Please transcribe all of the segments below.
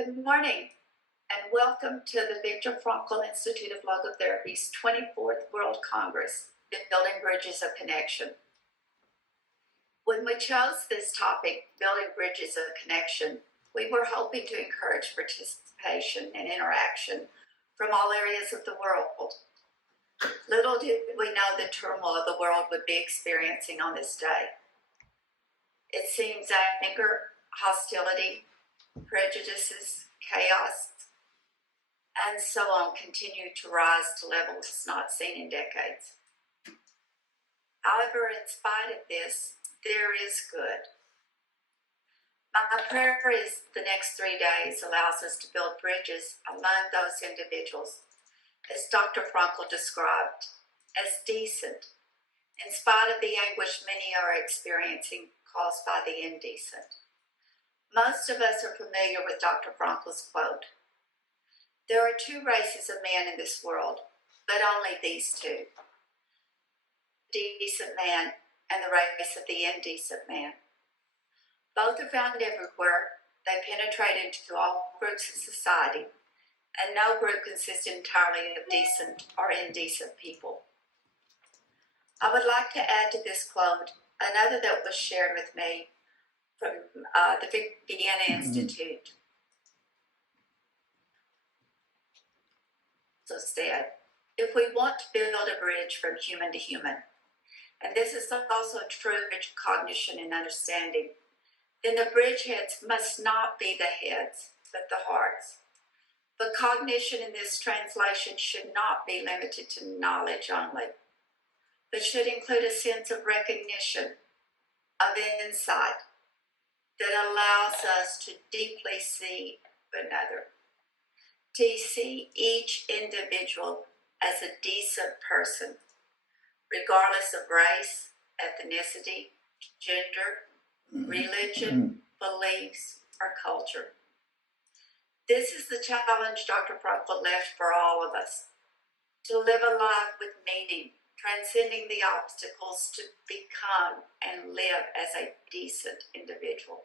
Good morning, and welcome to the Viktor Frankl Institute of Logotherapy's 24th World Congress, Building Bridges of Connection. When we chose this topic, Building Bridges of Connection, we were hoping to encourage participation and interaction from all areas of the world. Little did we know the turmoil the world would be experiencing on this day. It seems anger, hostility, prejudices, chaos, and so on continue to rise to levels not seen in decades. However, in spite of this, there is good. My prayer is the next 3 days allows us to build bridges among those individuals, as Dr. Frankl described, as decent, in spite of the anguish many are experiencing caused by the indecent. Most of us are familiar with Dr. Frankl's quote. There are two races of man in this world, but only these two. The decent man and the race of the indecent man. Both are found everywhere. They penetrate into all groups of society, and no group consists entirely of decent or indecent people. I would like to add to this quote another that was shared with me from the Vienna Institute. So said, if we want to build a bridge from human to human, and this is also true of cognition and understanding, then the bridgeheads must not be the heads, but the hearts. But cognition in this translation should not be limited to knowledge only, but should include a sense of recognition, of insight, that allows us to deeply see another, to see each individual as a decent person, regardless of race, ethnicity, gender, religion, beliefs, or culture. This is the challenge Dr. Frankl left for all of us, to live a life with meaning, transcending the obstacles to become and live as a decent individual.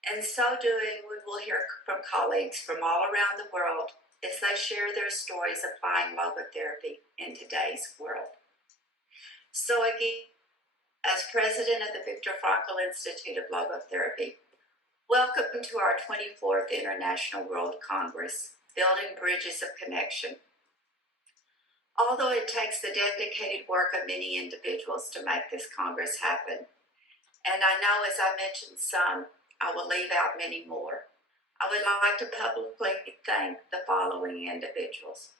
In so doing, we will hear from colleagues from all around the world as they share their stories applying logotherapy in today's world. So again, as president of the Viktor Frankl Institute of Logotherapy, welcome to our 24th International World Congress, Building Bridges of Connection. Although it takes the dedicated work of many individuals to make this Congress happen, and I know as I mentioned some, I will leave out many more, I would like to publicly thank the following individuals.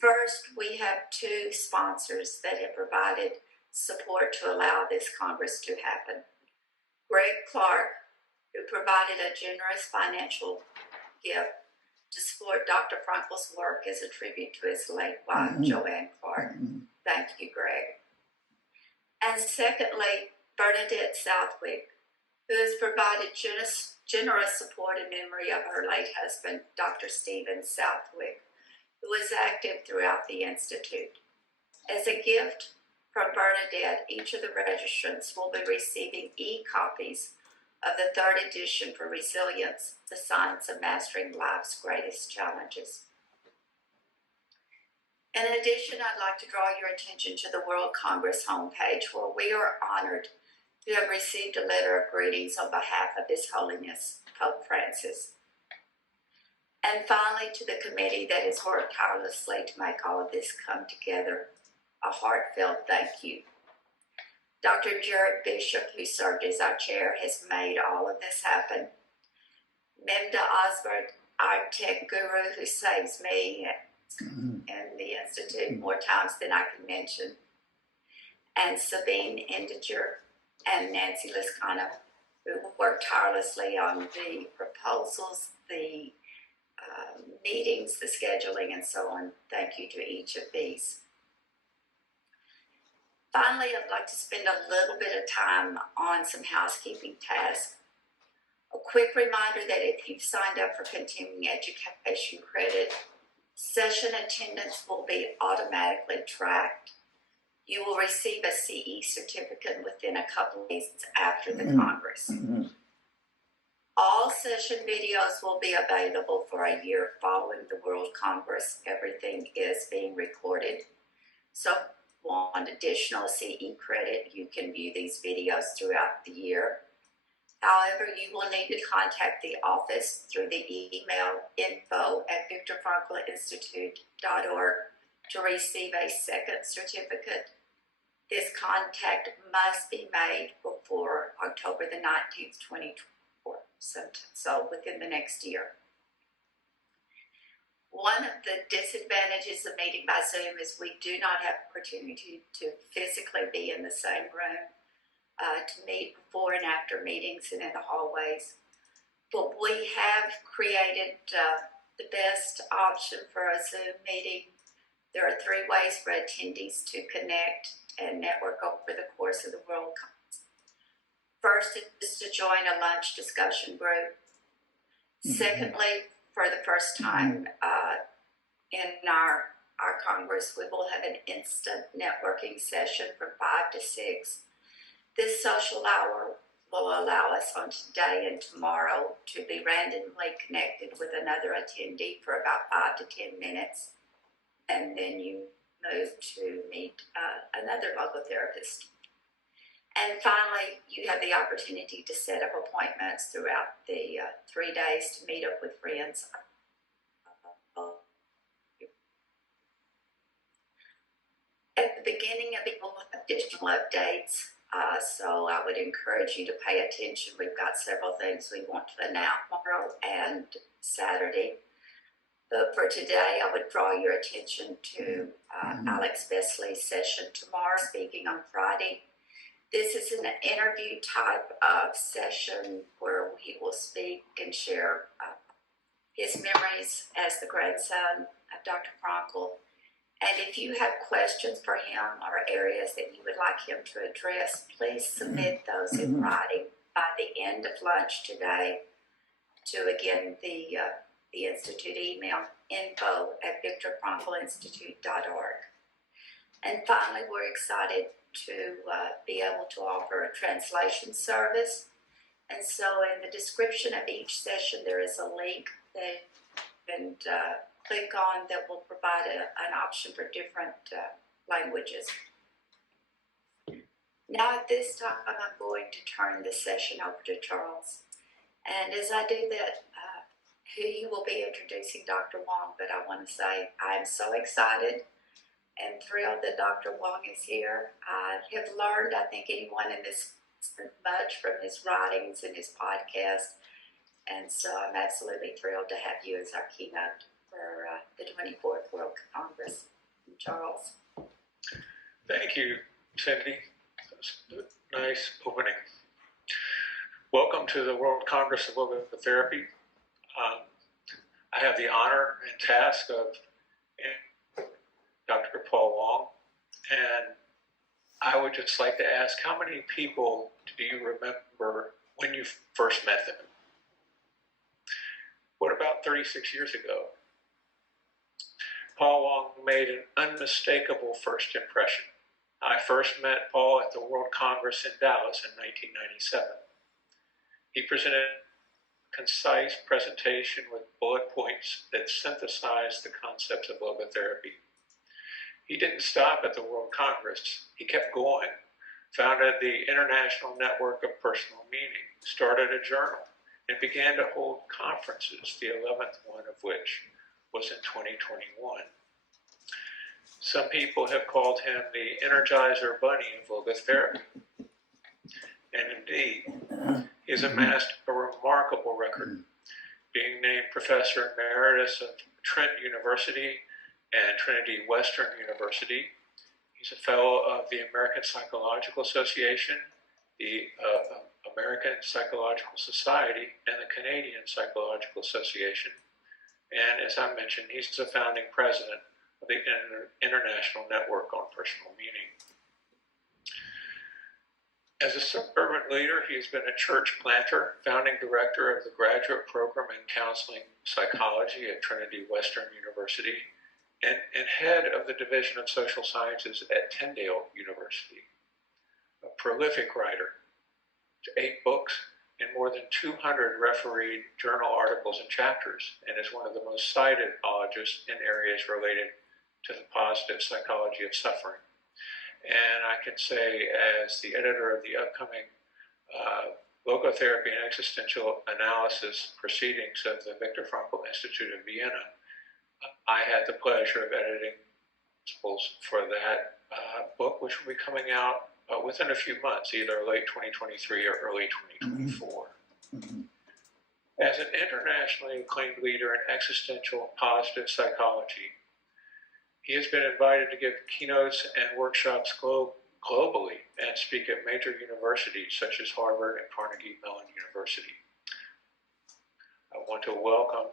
First, we have two sponsors that have provided support to allow this Congress to happen. Greg Clark, who provided a generous financial gift to support Dr. Frankl's work as a tribute to his late wife, Joanne Clark. Thank you, Greg. And secondly, Bernadette Southwick, who has provided generous support in memory of her late husband, Dr. Stephen Southwick, who was active throughout the Institute. As a gift from Bernadette, each of the registrants will be receiving e-copies of the third edition for Resilience, the Science of Mastering Life's Greatest Challenges. In addition, I'd like to draw your attention to the World Congress homepage, where we are honored to have received a letter of greetings on behalf of His Holiness Pope Francis. And finally, to the committee that has worked tirelessly to make all of this come together, a heartfelt thank you. Dr. Jared Bishop, who served as our chair, has made all of this happen. Memda Osbert, our tech guru who saves me in the Institute more times than I can mention. And Sabine Indiger and Nancy Liscano, who worked tirelessly on the proposals, the meetings, the scheduling, and so on. Thank you to each of these. Finally, I'd like to spend a little bit of time on some housekeeping tasks. A quick reminder that if you've signed up for continuing education credit, session attendance will be automatically tracked. You will receive a CE certificate within a couple of days after the Congress. All session videos will be available for a year following the World Congress. Everything is being recorded. So if you want additional CE credit, you can view these videos throughout the year. However, you will need to contact the office through the email info@viktorfrankelinstitute.org to receive a second certificate. This contact must be made before October the 19th, 2024, so within the next year. One of the disadvantages of meeting by Zoom is we do not have opportunity to physically be in the same room to meet before and after meetings and in the hallways. But we have created the best option for a Zoom meeting. There are 3 ways for attendees to connect and network over the course of the World Congress. First is to join a lunch discussion group. Secondly, for the first time in our Congress, we will have an instant networking session from 5 to 6. This social hour will allow us on today and tomorrow to be randomly connected with another attendee for about 5 to 10 minutes. And then you move to meet another logotherapist. And finally, you have the opportunity to set up appointments throughout the 3 days to meet up with friends. At the beginning of it, we'll have additional updates. So I would encourage you to pay attention. We've got several things we want to announce tomorrow and Saturday. But for today, I would draw your attention to Alex Besley's session tomorrow, speaking on Friday. This is an interview type of session where he will speak and share his memories as the grandson of Dr. Frankl. And if you have questions for him or areas that you would like him to address, please submit those in writing by the end of lunch today to, again, the Institute email, info@viktorfrankelinstitute.org. And finally, we're excited to be able to offer a translation service. And so in the description of each session, there is a link that you can click on that will provide an option for different languages. Now at this time, I'm going to turn the session over to Charles. And as I do that, he will be introducing Dr. Wong, but I want to say I'm so excited and thrilled that Dr. Wong is here. I have learned, I think anyone in this much from his writings and his podcast, and so I'm absolutely thrilled to have you as our keynote for the 24th World Congress. Charles. Thank you, Cindy. Nice opening. Welcome to the World Congress of Logotherapy. I have the honor and task of Dr. Paul Wong, and I would just like to ask, how many people do you remember when you first met them? What about 36 years ago? Paul Wong made an unmistakable first impression. I first met Paul at the World Congress in Dallas in 1997. He presented a concise presentation with bullet points that synthesized the concepts of logotherapy. He didn't stop at the World Congress. He kept going, founded the International Network of Personal Meaning, started a journal, and began to hold conferences, the 11th one of which was in 2021. Some people have called him the Energizer Bunny of logotherapy. And indeed, he has amassed a remarkable record, being named Professor Emeritus of Trent University and Trinity Western University. He's a fellow of the American Psychological Association, the American Psychological Society, and the Canadian Psychological Association. And as I mentioned, he's the founding president of the International Network on Personal Meaning. As a servant leader, he has been a church planter, founding director of the graduate program in counseling psychology at Trinity Western University, and head of the Division of Social Sciences at Tyndale University. A prolific writer, 8 books, in more than 200 refereed journal articles and chapters, and is one of the most cited ologists in areas related to the positive psychology of suffering. And I can say, as the editor of the upcoming Logotherapy and Existential Analysis proceedings of the Viktor Frankl Institute of Vienna, I had the pleasure of editing principles for that book, which will be coming out within a few months, either late 2023 or early 2024. As an internationally acclaimed leader in existential positive psychology, he has been invited to give keynotes and workshops globally and speak at major universities such as Harvard and Carnegie Mellon University. I want to welcome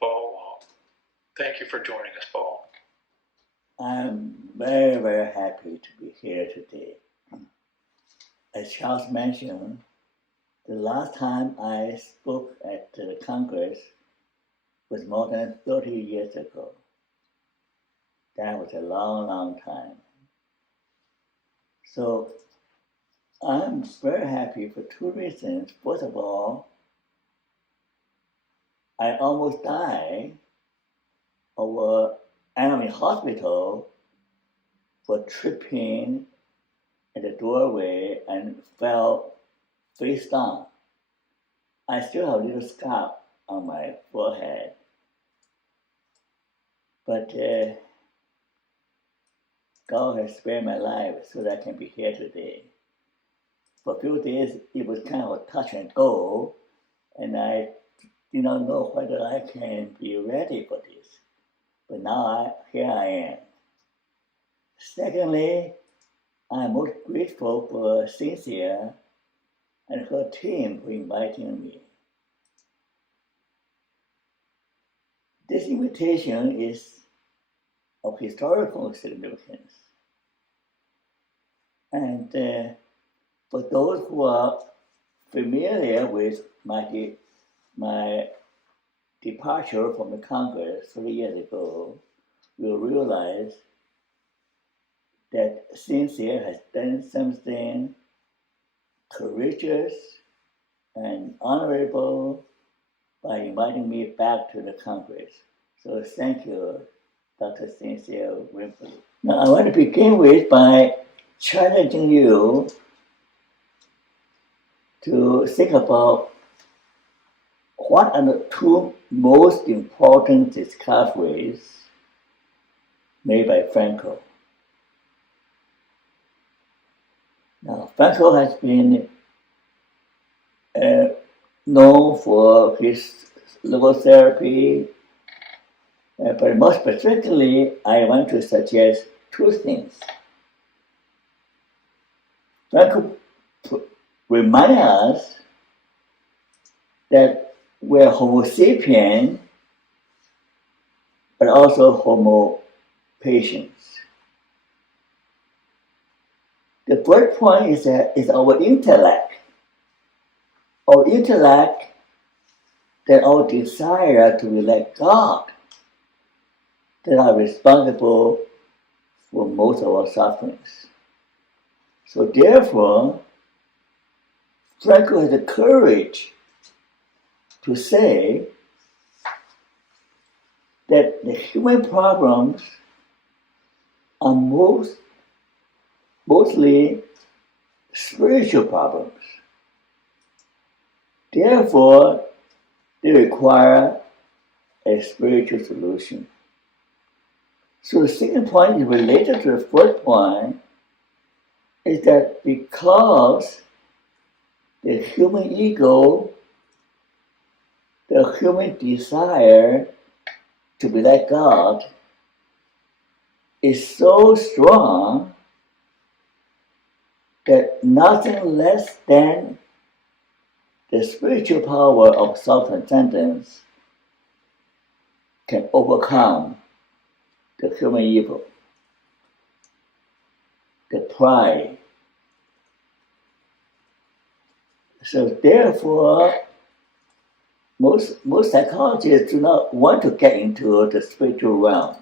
Paul Wong. Thank you for joining us, Paul. I'm very, very happy to be here today. As Charles mentioned, the last time I spoke at the Congress was more than 30 years ago. That was a long, long time. So I'm very happy for two reasons. First of all, I almost died I'm in hospital for tripping at the doorway and fell face down. I still have a little scar on my forehead. But God has spared my life so that I can be here today. For a few days, it was kind of a touch and go, and I did not know whether I can be ready for this. But now here I am. Secondly, I'm most grateful for Cynthia and her team for inviting me. This invitation is of historical significance. And for those who are familiar with my departure from the Congress 3 years ago, will realize that Cynthia has done something courageous and honorable by inviting me back to the Congress. So thank you, Dr. Cynthia Wimberly. Now I want to begin by challenging you to think about what are the two most important discoveries made by Frankl. Now, Frankl has been known for his logotherapy, but more specifically, I want to suggest two things. Frankl reminds us that we're Homo sapien, but also Homo patiens. The first point is our intellect. Our intellect, that our desire to be like God, that are responsible for most of our sufferings. So therefore, Frankl has the courage to say that the human problems are mostly spiritual problems. Therefore, they require a spiritual solution. So the second point is related to the first point, is that because the human ego, the human desire to be like God is so strong that nothing less than the spiritual power of self-transcendence can overcome the human evil, the pride. So therefore, most psychologists do not want to get into the spiritual realm.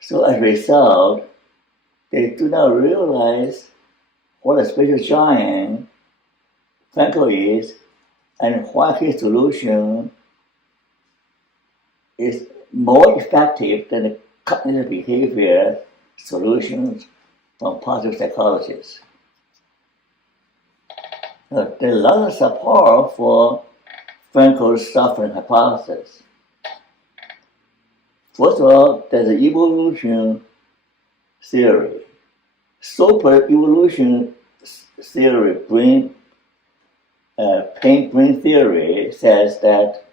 So as a result, they do not realize what a spiritual giant Frankl is, and why his solution is more effective than the cognitive behavior solutions from positive psychologists. There's a lot of support for Frankl's suffering hypothesis. First of all, there's the evolution theory. Super evolution theory, brain theory says that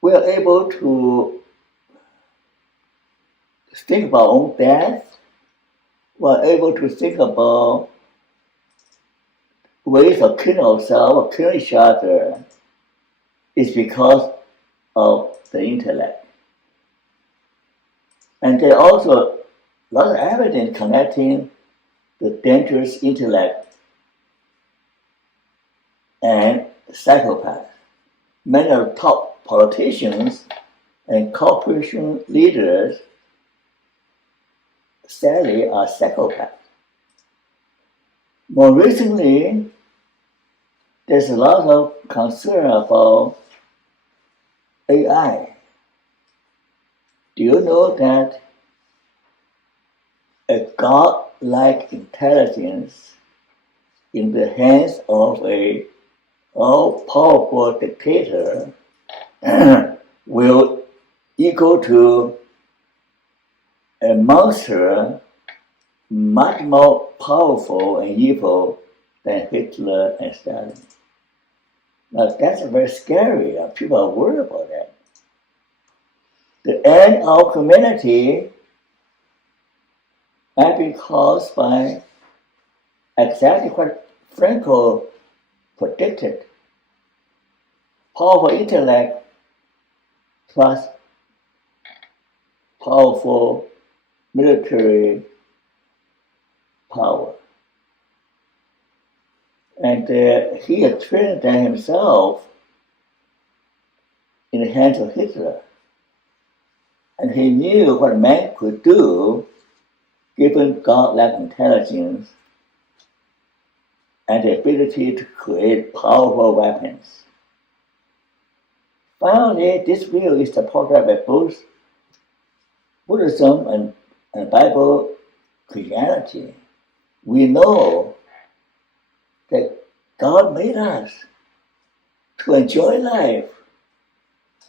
we are able to think about our own death. We are able to think about ways of killing ourselves or killing each other is because of the intellect. And there are also a lot of evidence connecting the dangerous intellect and psychopath. Many of the top politicians and corporation leaders sadly are psychopaths. More recently, there's a lot of concern about AI. Do you know that a godlike intelligence in the hands of a all-powerful dictator will equal to a monster much more powerful and evil than Hitler and Stalin? Now that's very scary. People are worried about that. The end of humanity might be caused by exactly what Frankl predicted. Powerful intellect plus powerful military power. And he experienced that himself in the hands of Hitler. And he knew what man could do given godlike intelligence and the ability to create powerful weapons. Finally, this view is supported by both Buddhism and Bible Christianity. We know that God made us to enjoy life,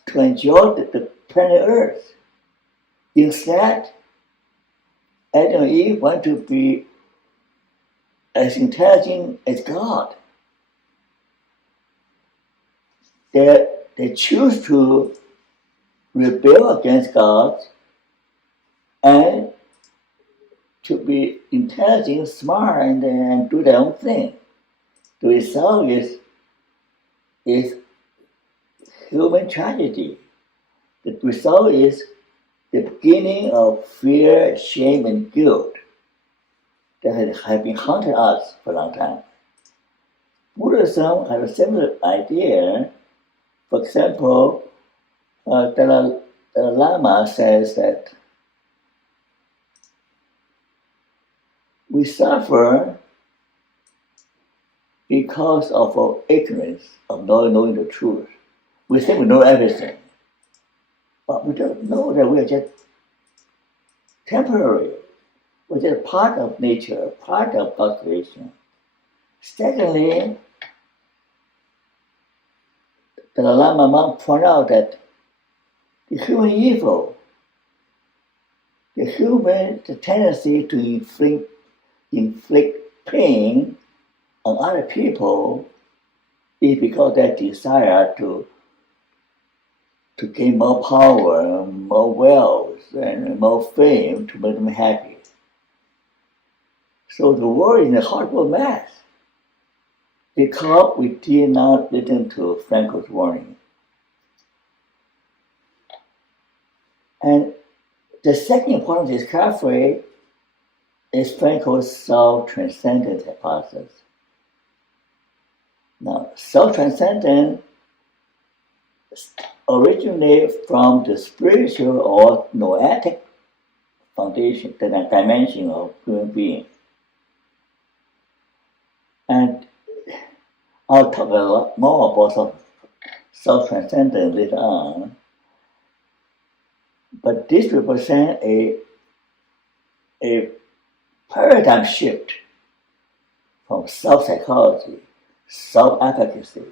to enjoy the planet Earth. Instead, Adam and Eve want to be as intelligent as God. They choose to rebel against God and to be intelligent, smart, and do their own thing. The result is human tragedy. The result is the beginning of fear, shame, and guilt that have been haunting us for a long time. Buddhism has a similar idea. For example, Dalai Lama says that we suffer because of our ignorance of not knowing the truth. We think we know everything, but we don't know that we are just temporary. We're just part of nature, part of God's creation. Secondly, the Dalai Lama pointed out that the human evil, the tendency to inflict pain on other people is because that desire to gain more power, more wealth, and more fame to make them happy. So the world is a horrible mess because we did not listen to Frankl's warning. And the second important discovery is Frankl's self-transcendence hypothesis. Now, self-transcendence originates from the spiritual or noetic foundation, the dimension of human being. And I'll talk a lot more about self-transcendence later on. But this represents a paradigm shift from self-psychology, self-efficacy,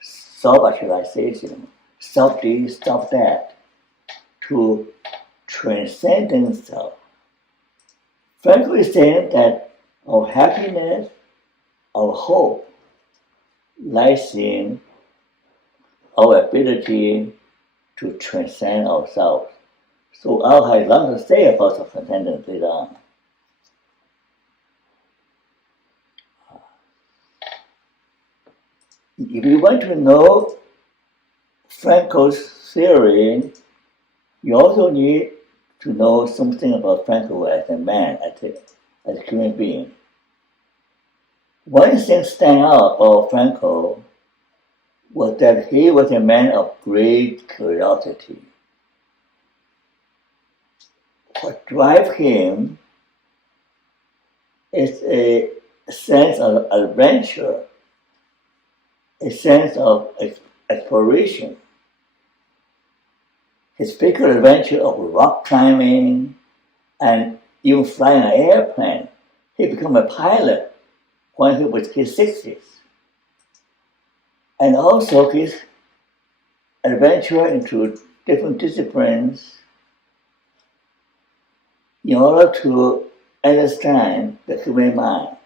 self-actualization, self-this, self-that, to transcending self. Frankl is saying that our happiness, our hope, lies in our ability to transcend ourselves. So I'll have a lot to say about self-transcendence later on. If you want to know Frankl's theory, you also need to know something about Frankl as a man, as a human being. One thing standing out about Frankl was that he was a man of great curiosity. What drives him is a sense of adventure, a sense of exploration. His physical adventure of rock climbing and even flying an airplane. He became a pilot when he was in his 60s. And also his adventure into different disciplines in order to understand the human mind.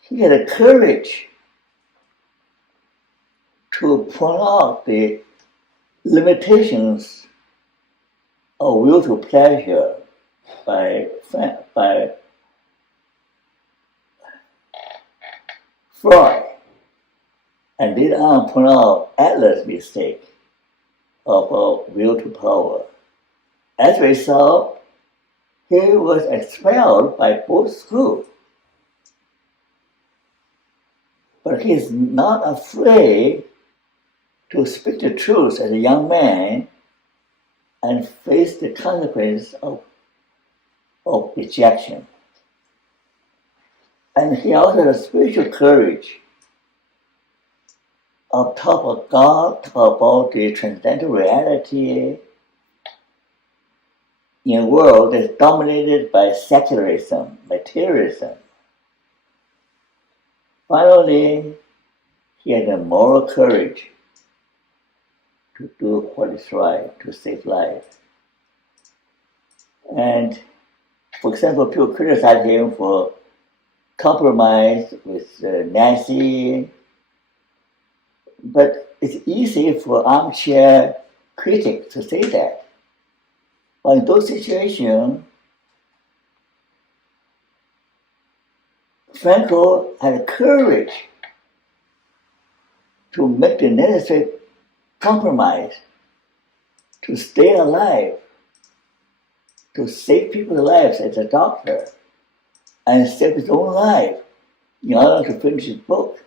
He had the courage to point out the limitations of will to pleasure by Freud, and later on point out Adler's mistake of will to power. As a result, he was expelled by both schools. But he is not afraid to speak the truth as a young man and face the consequences of rejection. And he also has spiritual courage of talk of God, talk about the transcendental reality in a world that's dominated by secularism, materialism. Finally, he had the moral courage to do what is right, to save life. And, for example, people criticize him for compromise with Nazi, but it's easy for armchair critics to say that. But in those situations, Frankl had courage to make the necessary compromise to stay alive, to save people's lives as a doctor, and save his own life in order to finish his book.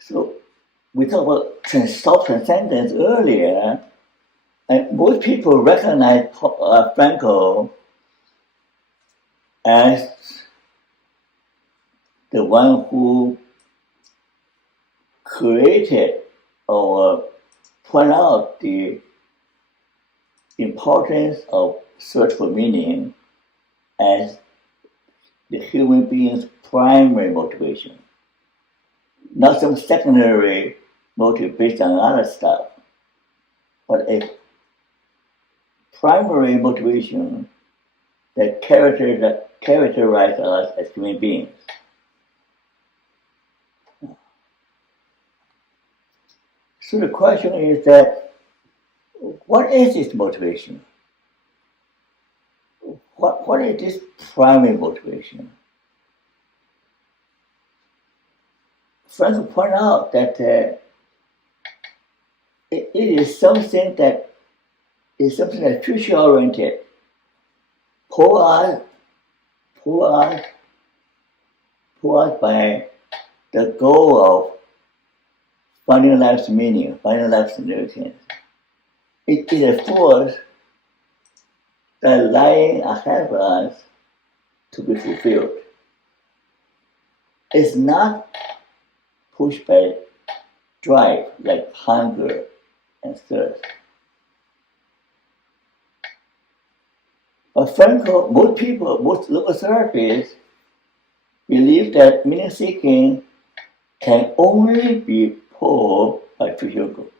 So we talked about self-transcendence earlier, and most people recognize Frankl as the one who created or pointed out the importance of search for meaning as the human being's primary motivation, not some secondary motive based on other stuff, but a primary motivation that characterizes us as human beings. So the question is that, what is this motivation? What is this primary motivation? Frankl pointed out that it is something that is something that's future-oriented, pulled us by the goal of finding life's meaning, finding life's significance. It is a force that lying ahead of us to be fulfilled. It's not pushed by drive like hunger and thirst. But Frankl, most logotherapists believe that meaning seeking can only be pulled by future goals.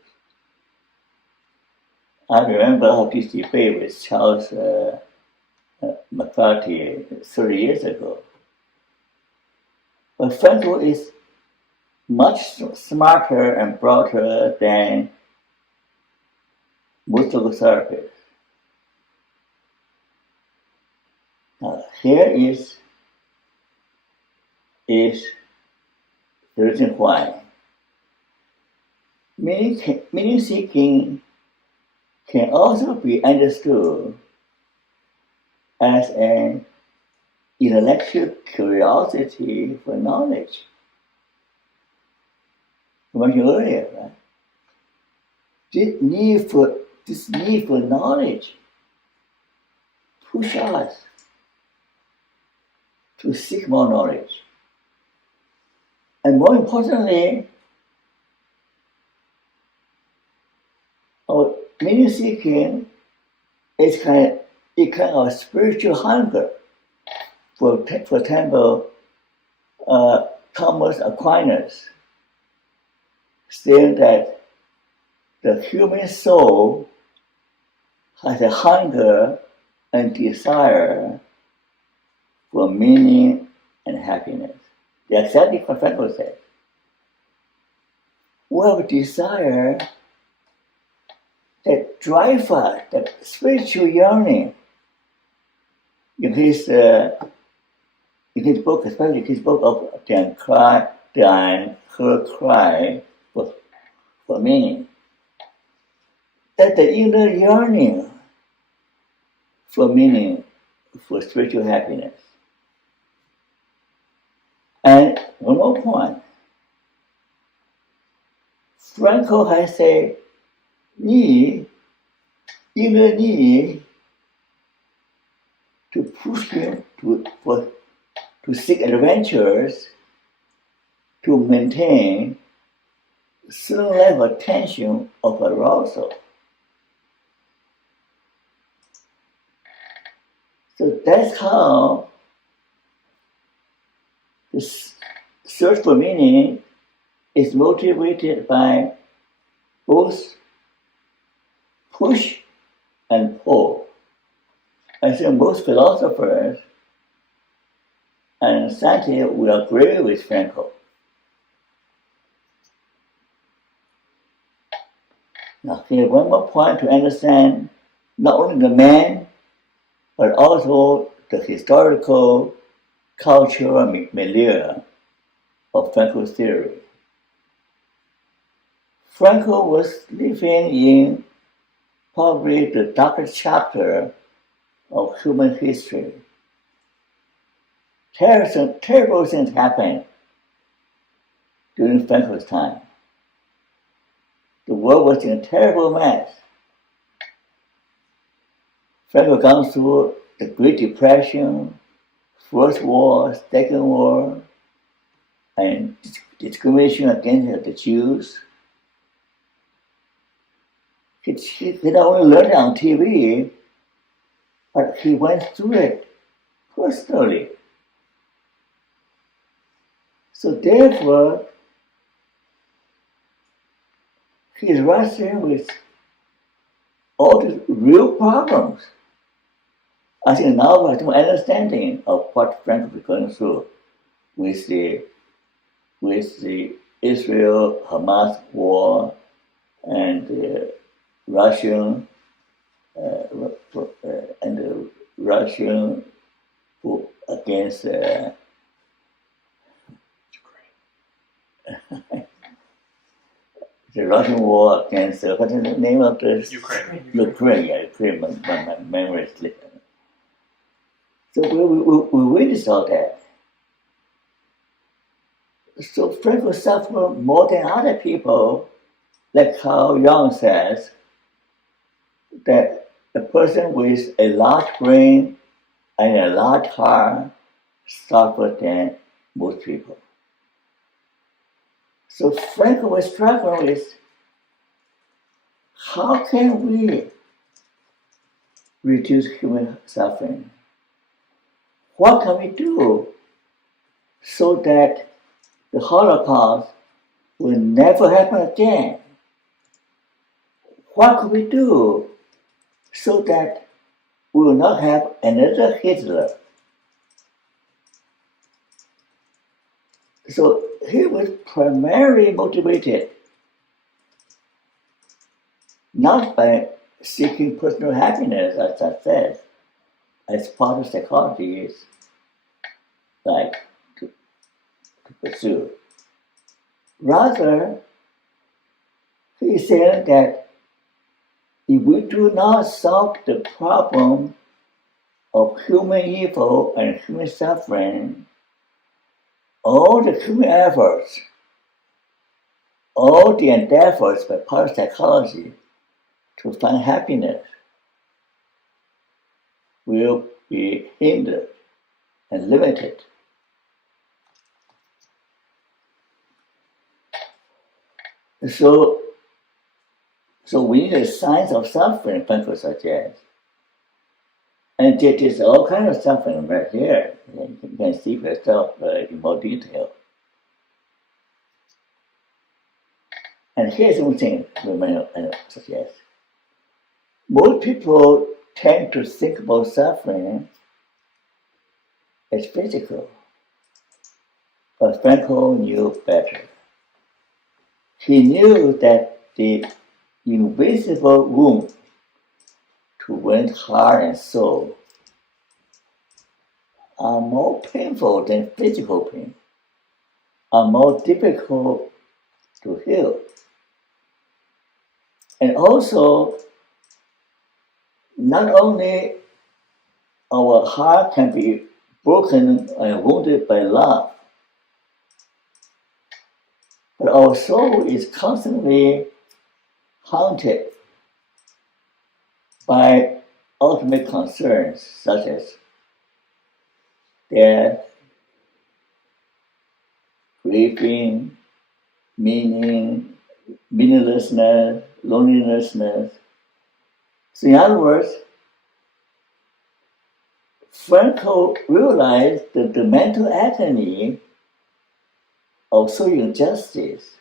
I remember I had this debate with Charles McCarthy 30 years ago. But Frankl is much smarter and broader than most logotherapists. Here is the reason why. Meaning seeking can also be understood as an intellectual curiosity for knowledge. I mentioned earlier, right? This need for knowledge push us to seek more knowledge. And more importantly, our meaning seeking is kind of spiritual hunger. For example, Thomas Aquinas saying that the human soul has a hunger and desire for meaning and happiness. The exactly what Frankl said. We have a desire that drives us, that spiritual yearning. In his book, especially his book of Dan Her Cry for meaning, that the inner yearning for meaning, for spiritual happiness. And one more point, Frankl has a inner need to push him to seek adventures, to maintain certain level of tension of arousal. So that's how the search for meaning is motivated by both push and pull. I think most philosophers and scientists will agree with Frankl. Now, here one more point to understand not only the man, but also the historical, cultural milieu of Frankl's theory. Frankl was living in probably the darkest chapter of human history. Terrible things happened during Frankl's time. The world was in a terrible mess. Frankl gone through the Great Depression, First War, Second War, and discrimination against the Jews. He not only learned on TV, but he went through it personally. So therefore, he is wrestling with all the real problems. I think now we have some understanding of what Frankl is going through with the Israel-Hamas war and the Russian against the Russian war against what is the name of this? Ukraine. Ukraine, my memory is slipping. So we witnessed all that. So Frankl suffered more than other people, like how Wong says, that a person with a large brain and a large heart suffer than most people. So Frankl was struggling with how can we reduce human suffering? What can we do so that the Holocaust will never happen again? What could we do so that we will not have another Hitler? So he was primarily motivated not by seeking personal happiness, as I said, as part of psychology is like to pursue. Rather, he said that if we do not solve the problem of human evil and human suffering, all the human efforts, all the endeavors by parapsychology to find happiness will be hindered and limited. So we need a science of suffering, Frankl suggests. And it is all kinds of suffering right here. You can see for yourself in more detail. And here's one thing we may suggest. Most people tend to think about suffering as physical, but Frankl knew better. He knew that the invisible wound to one's heart and soul are more painful than physical pain, are more difficult to heal. And also, not only our heart can be broken and wounded by love, but our soul is constantly haunted by ultimate concerns such as death, grieving, meaninglessness, lonelinessness. So in other words, Frankl realized that the mental agony of social injustice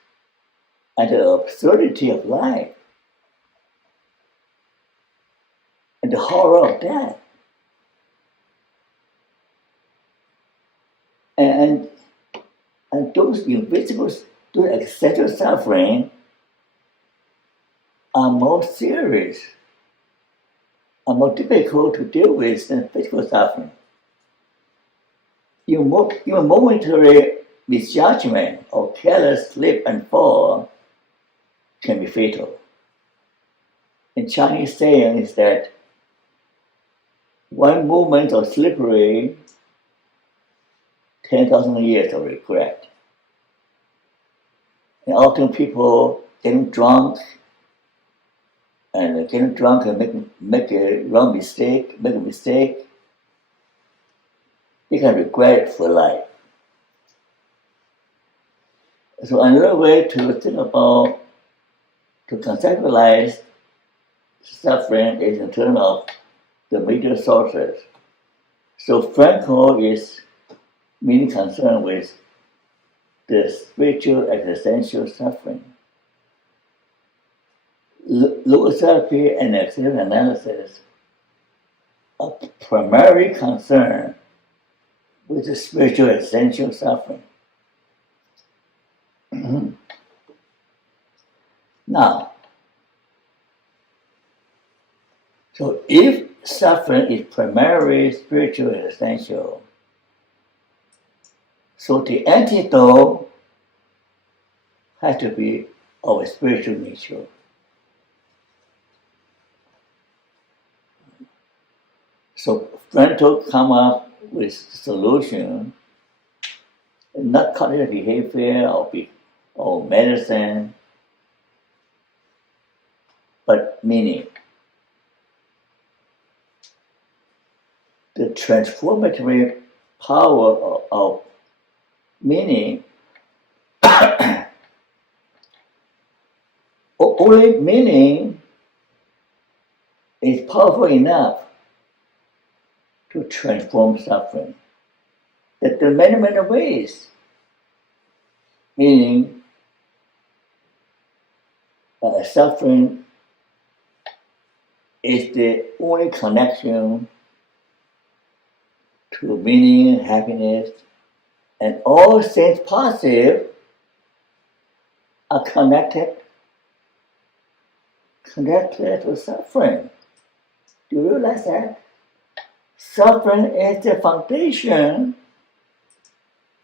and the absurdity of life and the horror of death. And those invisible, those existential suffering are more serious, are more difficult to deal with than physical suffering. Even momentary misjudgment or careless slip and fall can be fatal. In Chinese saying is that one moment of slippery, 10,000 years of regret. And often people getting drunk and make a wrong mistake, make a mistake, they can regret for life. So another way to think about, to conceptualize suffering is in terms of the major sources. So Frankl is mainly concerned with the spiritual existential suffering. Logotherapy and experience analysis are primarily concerned with the spiritual existential suffering. Now, so if suffering is primarily spiritual and essential, so the antidote has to be of a spiritual nature. So Frankl come up with solution, not cognitive behavior or medicine, but meaning. the transformative power of meaning, only meaning is powerful enough to transform suffering. That there are many, many ways. Meaning, suffering is the only connection to meaning, happiness, and all things positive are connected to suffering. Do you realize that? Suffering is the foundation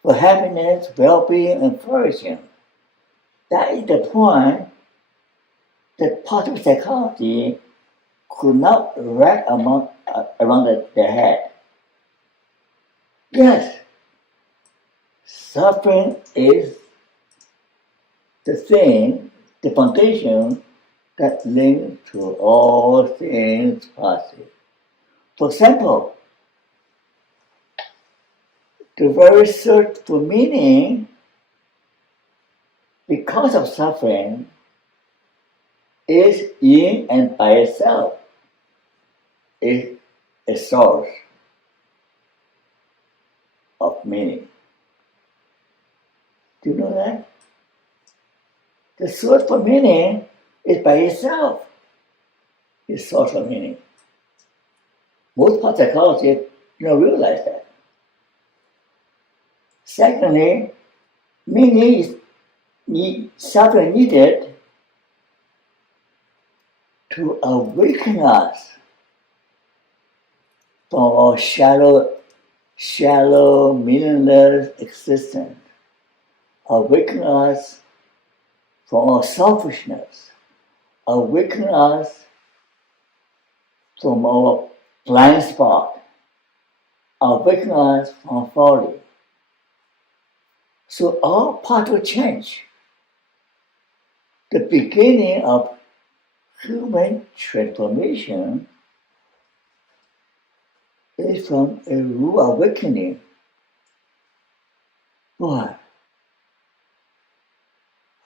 for happiness, well-being, and flourishing. That is the point that positive psychology could not wrap around their head. Yes, suffering is the thing, the foundation that links to all things positive. For example, the very search for meaning because of suffering is in and by itself is a source of meaning. Do you know that? The source for meaning is by itself a source of meaning. Most psychologists don't realize that. Secondly, meaning is suffering needed to awaken us from our shallow, meaningless existence. Awaken us from our selfishness. Awaken us from our blind spot. Awaken us from folly. So all part will change. The beginning of human transformation is from a rude awakening. Boy,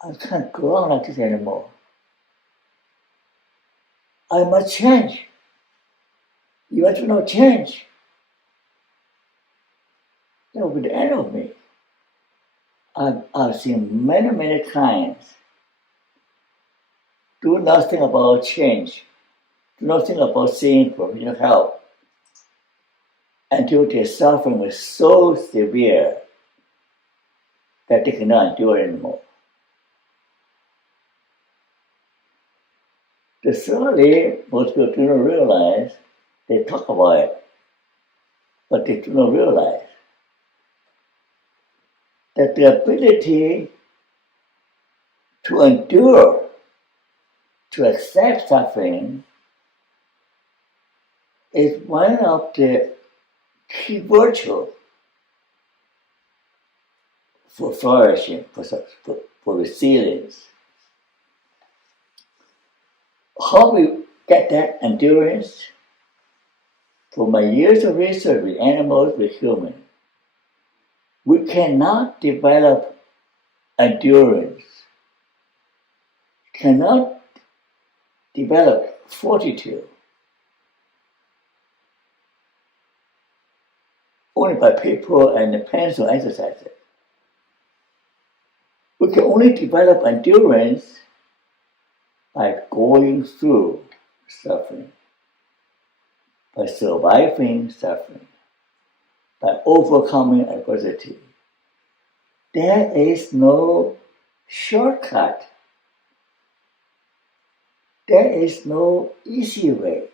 I can't go on like this anymore. I must change. You want to know change? That will be the end of me. I've seen many clients do nothing about change, do nothing about seeking professional help until their suffering was so severe that they cannot endure anymore. Thirdly, most people do not realize, they talk about it, but they do not realize that the ability to endure, to accept suffering, is one of the key virtues for flourishing, for resilience. How we get that endurance? For my years of research with animals, with humans, we cannot develop endurance, cannot develop fortitude only by paper and a pencil exercises. We can only develop endurance by going through suffering, by surviving suffering, by overcoming adversity. There is no shortcut. There is no easy way.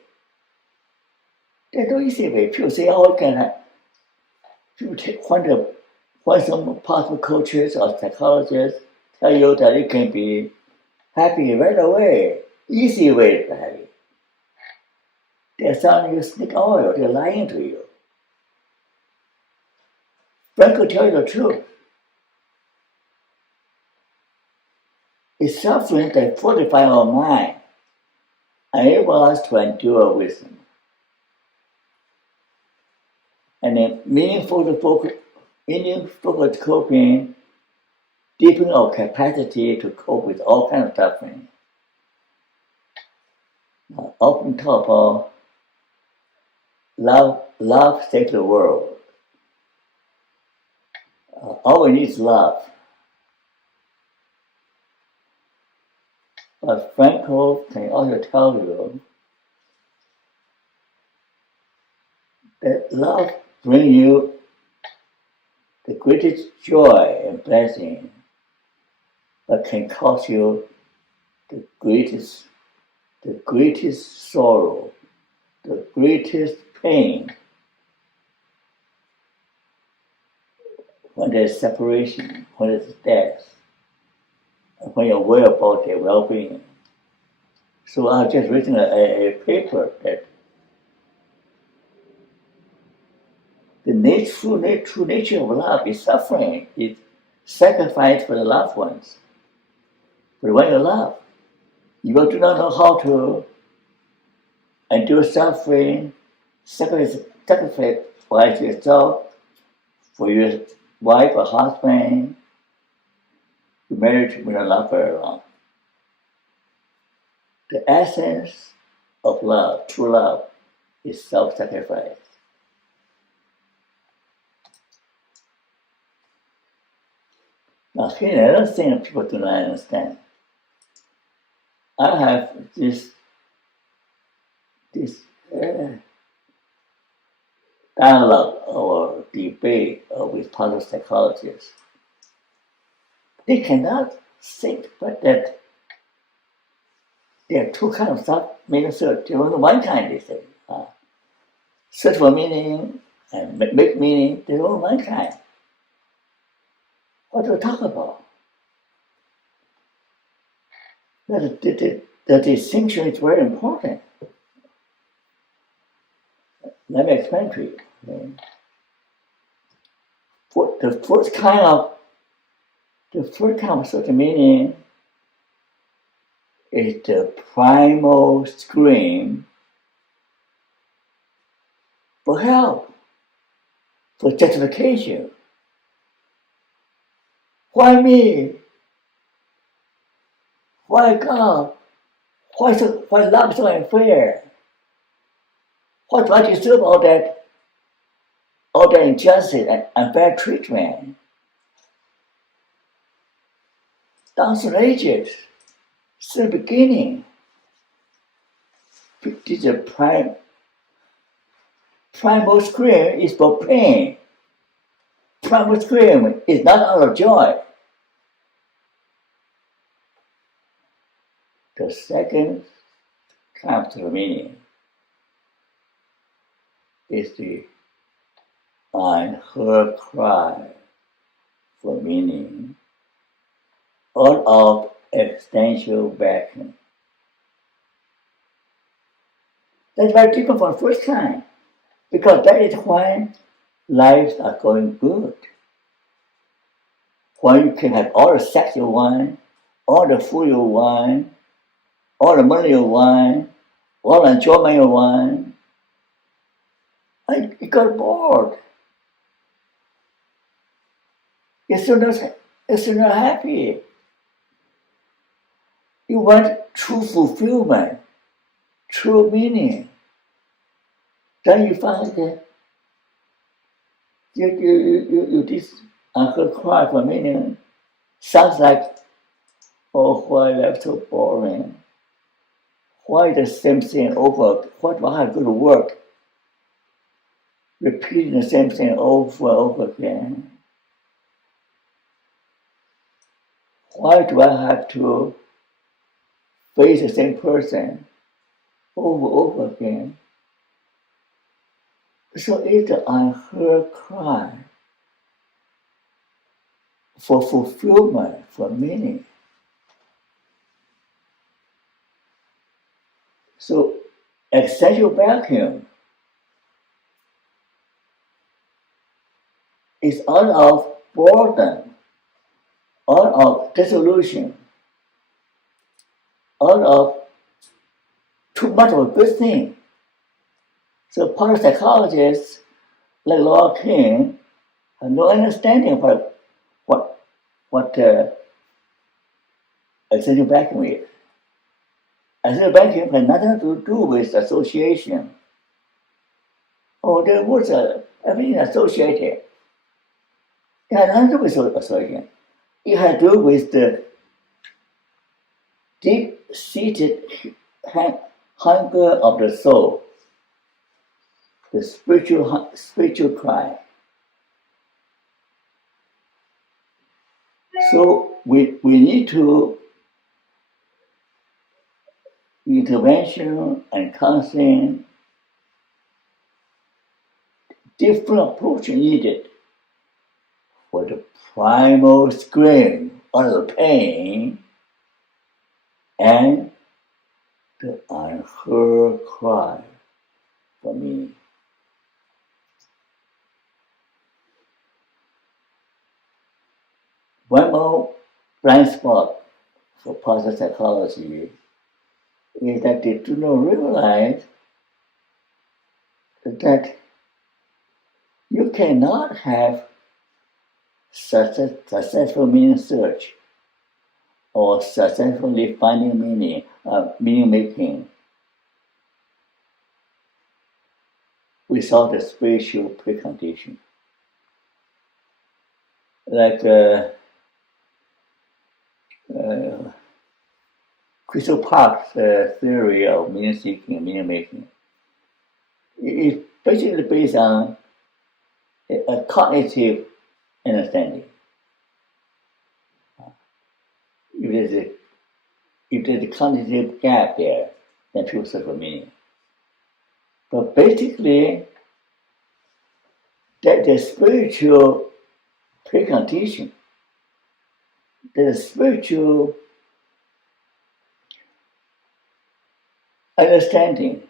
There's no easy way. People say, oh, when some possible coaches or psychologists tell you that you can be happy right away, easy way to be happy. They're selling you snake oil, they're lying to you. Frankl will tell you the truth. It's suffering that fortifies our mind, enable us to endure wisdom. And then meaningful coping, deepen our capacity to cope with all kinds of suffering. Often talk about love saves the world. All we need is love. But Frankl can also tell you that love brings you the greatest joy and blessing, but can cause you the greatest sorrow, the greatest pain when there's separation, when there's death, and when you're aware about their well-being. So I've just written a paper that the true nature of love is suffering, is sacrifice for the loved ones. But when you love, you do not know how to endure suffering, sacrifice yourself for your wife or husband. You married with a love very long. The essence of love, true love, is self-sacrifice. Now here, another thing people do not understand. I have this dialogue or debate with positive psychologists. They cannot think but that there are two kinds of thought making search. There is one kind, they say. Search for meaning and make meaning, there's only one kind. What do we talk about? The distinction is very important. Let me explain to you. The first kind of search meaning is the primal scream for help, for justification. Why me? Why God? Why love so unfair? What do I deserve all that injustice and unfair treatment? Down the ages, since the beginning, this is primal scream is for pain. Primal scream is not out of joy. The second kind of meaning is the unheard cry for meaning out of existential vacuum. That's very different from the first kind, because that is when lives are going good. When you can have all the sex you want, all the food you want, all the money you want, all the enjoyment you want. You got bored. You're still not happy. You want true fulfillment, true meaning. Then you find that you this unheard cry for meaning sounds like, oh, why life so boring? Why the same thing over? What do I have to go to work? Repeating the same thing over and over again. Why do I have to face the same person over and over again? So it's the unheard cry for fulfillment, for meaning. So existential vacuum is out of boredom, out of disillusion, out of too much of a good thing. So parapsychologists like Lord King, have no understanding of what essential vacuum is. Essential vacuum has nothing to do with association. Oh, there was everything associated. It has nothing to do with association. It has to do with the deep-seated hunger of the soul, the spiritual cry. So we need to intervention and counseling, different approach needed for the primal scream of the pain and the unheard cry for me. One more blind spot for positive psychology is that they do not realize that you cannot have successful meaning search or successfully finding meaning making without a spiritual precondition. Like Crystal Park's theory of meaning seeking and meaning making is basically based on a cognitive understanding. If there's a cognitive gap there, then people search for meaning. But basically, that the spiritual precondition, the spiritual understanding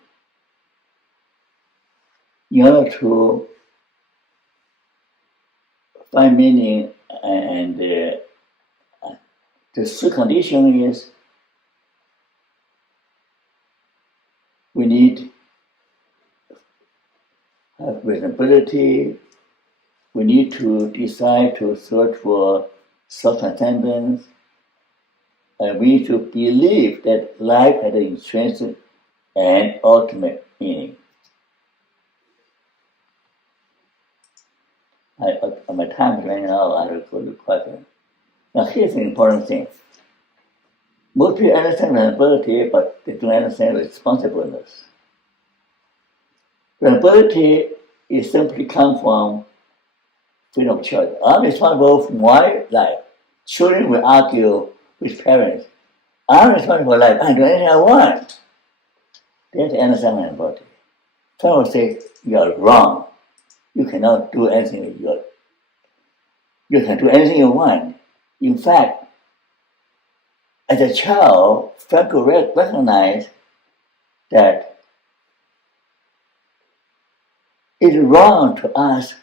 in order to find meaning, and the third condition is we need reasonability. We need to decide to search for self-transcendence, and we need to believe that life has an intrinsic and ultimate meaning. My time is running out. I will go to question. Now, here's an important thing. Most people understand responsibility, but they don't understand responsibleness. Responsibility is simply come from freedom of choice. I'm responsible for my life. Children will argue with parents. I'm responsible for life. I do anything I want. They have to understand responsibility. Someone will say, you're wrong. You cannot do anything you can do anything you want. In fact, as a child, Frankl recognized that it's wrong to ask,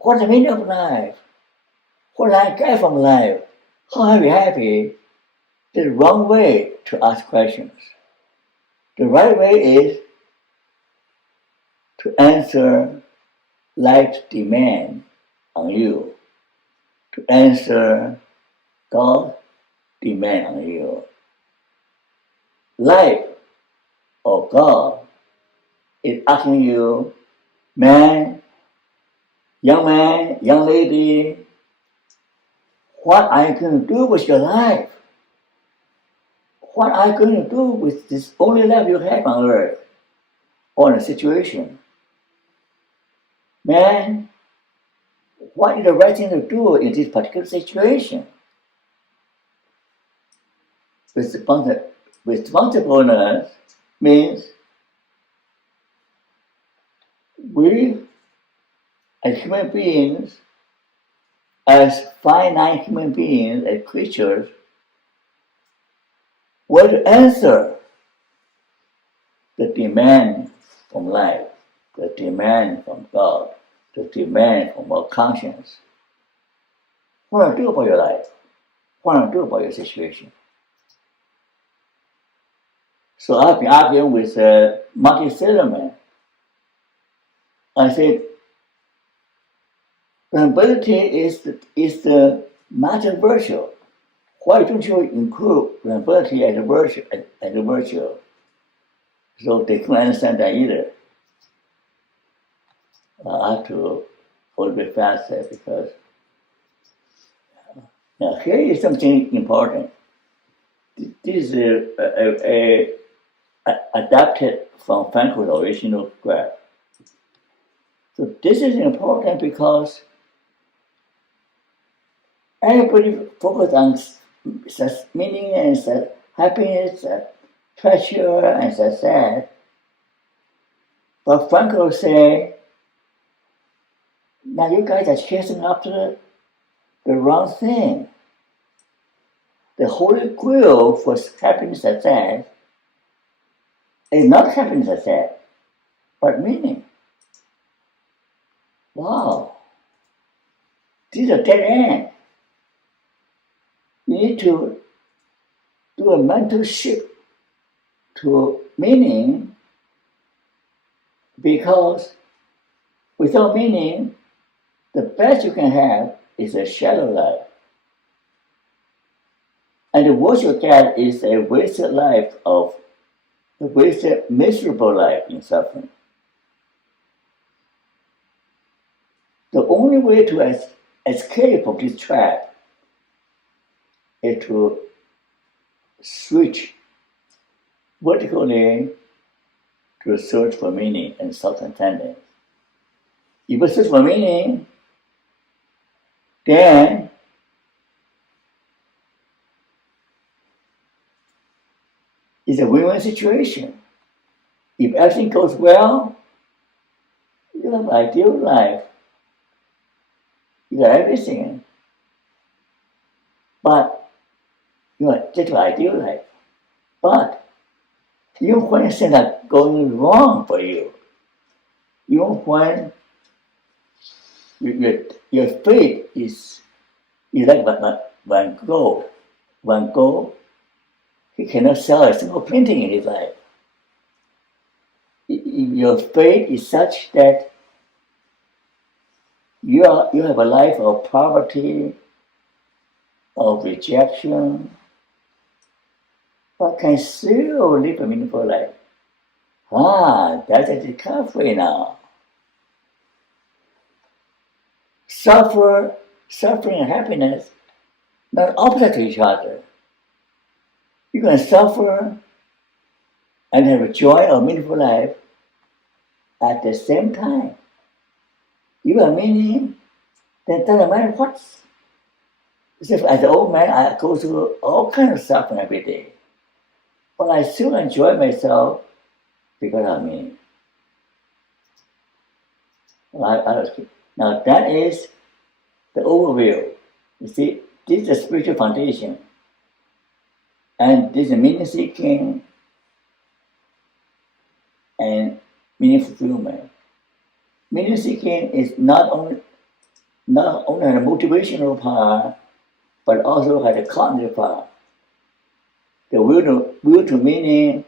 what's the meaning of life? What do I get from life? How are we happy? The wrong way to ask questions. The right way is to answer life's demand on you, to answer God's demand on you. Life or God is asking you, man, young lady, what are you going to do with your life? What are you going to do with this only life you have on earth or in a situation? Man, what is the right thing to do in this particular situation? Responsibleness means we, as human beings, as finite human beings, as creatures, we have to answer the demand from life, the demand from God, the demand from our conscience. What do you do about your life? What do you do about your situation? So I've been arguing with Marty Silverman. I said, vulnerability is the matter virtue. Why don't you include vulnerability as a virtue? So they couldn't understand that either. I have to hold a bit faster because now here is something important. This is adapted from Frankl's original graph. So this is important because everybody focuses on meaning and happiness, pleasure, and success. But Frankl say, now you guys are chasing after the wrong thing. The holy grail for happiness and success is not happiness and success, but meaning. Wow. This is a dead end. You need to do a mental shift to meaning, because without meaning, the best you can have is a shallow life. And the worst you get is a wasted life of a wasted, miserable life in suffering. The only way to escape from this trap is to switch vertically to search for meaning and self-contentment. If you search for meaning, then it's a win-win situation. If everything goes well, you have an ideal life. You got everything. But you have just an ideal life. But even when things are going wrong for you, even when your faith is like Van Gogh. Van Gogh, he cannot sell a single painting in his life. Your faith is such that you have a life of poverty, of rejection, but can still live a meaningful life. That's a discovery now. Suffering and happiness not opposite to each other. You can suffer and have a joy or meaningful life at the same time. You have meaning, then it doesn't matter what's. As an old man, I go through all kinds of suffering every day. But I still enjoy myself because of meaning. Now that is the overview. You see, this is the spiritual foundation. And this is meaning seeking and meaning fulfillment. Meaning seeking is not only has a motivational part, but also has a cognitive part. The will to meaning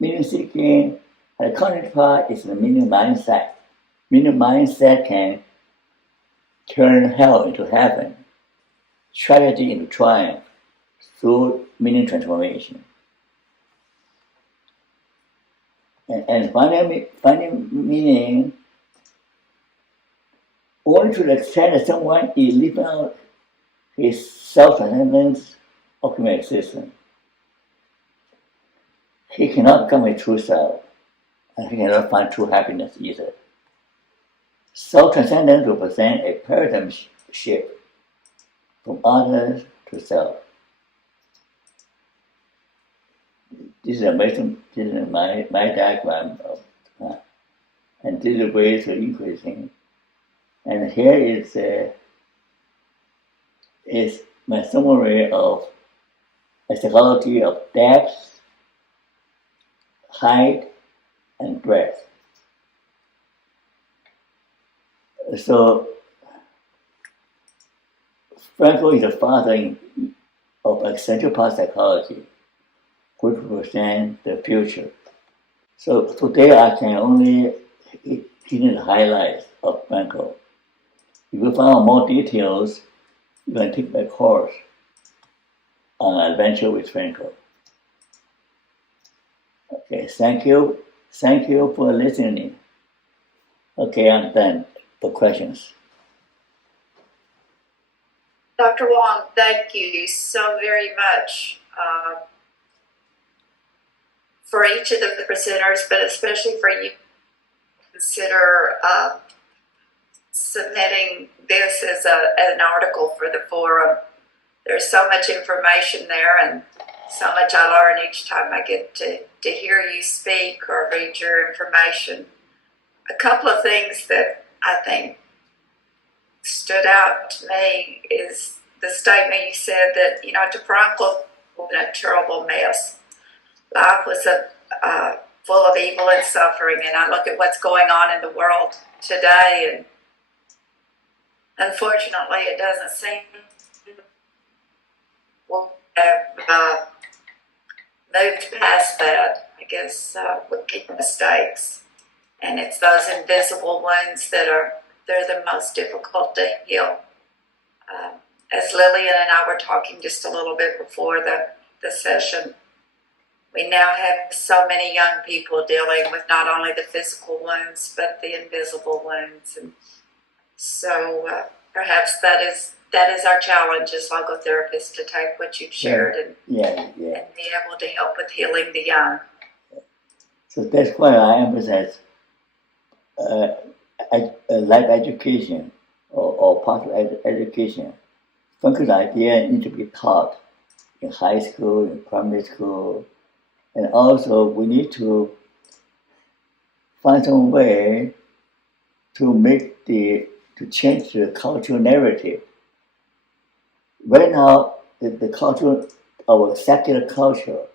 seeking, and the cognitive part is the meaning mindset. Meaning mindset can turn hell into heaven, tragedy into triumph through meaning transformation. And finding meaning only to the extent that someone is living out his self-transcendence of human existence. He cannot become a true self, and he cannot find true happiness either. Self-transcendence represents a paradigm shift from others to self. This is my diagram of, and this is ways of increasing. And here is my summary of a psychology of depth, height, and breadth. So Frankl is the father of essential part psychology, which represents the future. So today I can only hitting the highlights of Frankl. If you find out more details, you can take my course on Adventure with Frankl. Okay, thank you. Thank you for listening. Okay, I'm done for questions. Dr. Wong, thank you so very much for each of the presenters, but especially for you. Consider submitting this as an article for the forum. There's so much information there and so much I learn each time I get to hear you speak or read your information. A couple of things that I think stood out to me is the statement you said that, Dr. Frankl was in a terrible mess. Life was full of evil and suffering, and I look at what's going on in the world today, and unfortunately it doesn't seem we'll have moved past that. I guess we make mistakes, and it's those invisible ones they're the most difficult to heal. As Lillian and I were talking just a little bit before the session, we now have so many young people dealing with not only the physical wounds, but the invisible wounds. And so perhaps that is our challenge as logotherapists, to take what you've shared and be able to help with healing the young. So that's why I emphasize life education or part of education. Frankl's idea needs to be taught in high school, in primary school, and also we need to find some way to change the cultural narrative. Right now, the culture, our secular culture,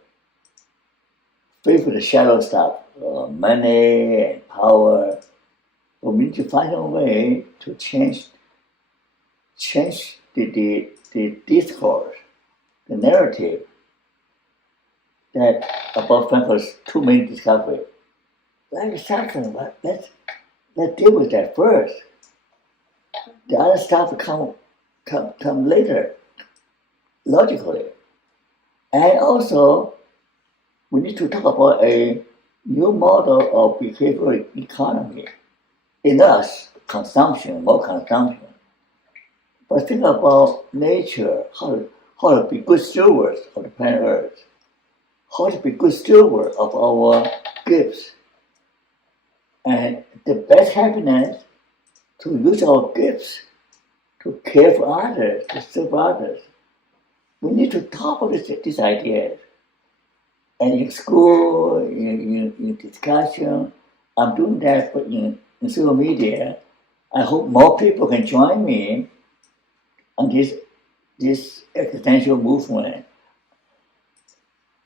favor the shadow stuff, money and power. But we need to find a way to change the discourse, the narrative that about Frankl's two main discoveries. Let's deal with that first. The other stuff will come later, logically. And also, we need to talk about a new model of behavioral economy. In us, more consumption. But think about nature, how to be good stewards of the planet Earth, how to be good stewards of our gifts. And the best happiness to use our gifts to care for others, to serve others. We need to talk about these ideas. And in school, in discussion, I'm doing that in social media. I hope more people can join me on this existential movement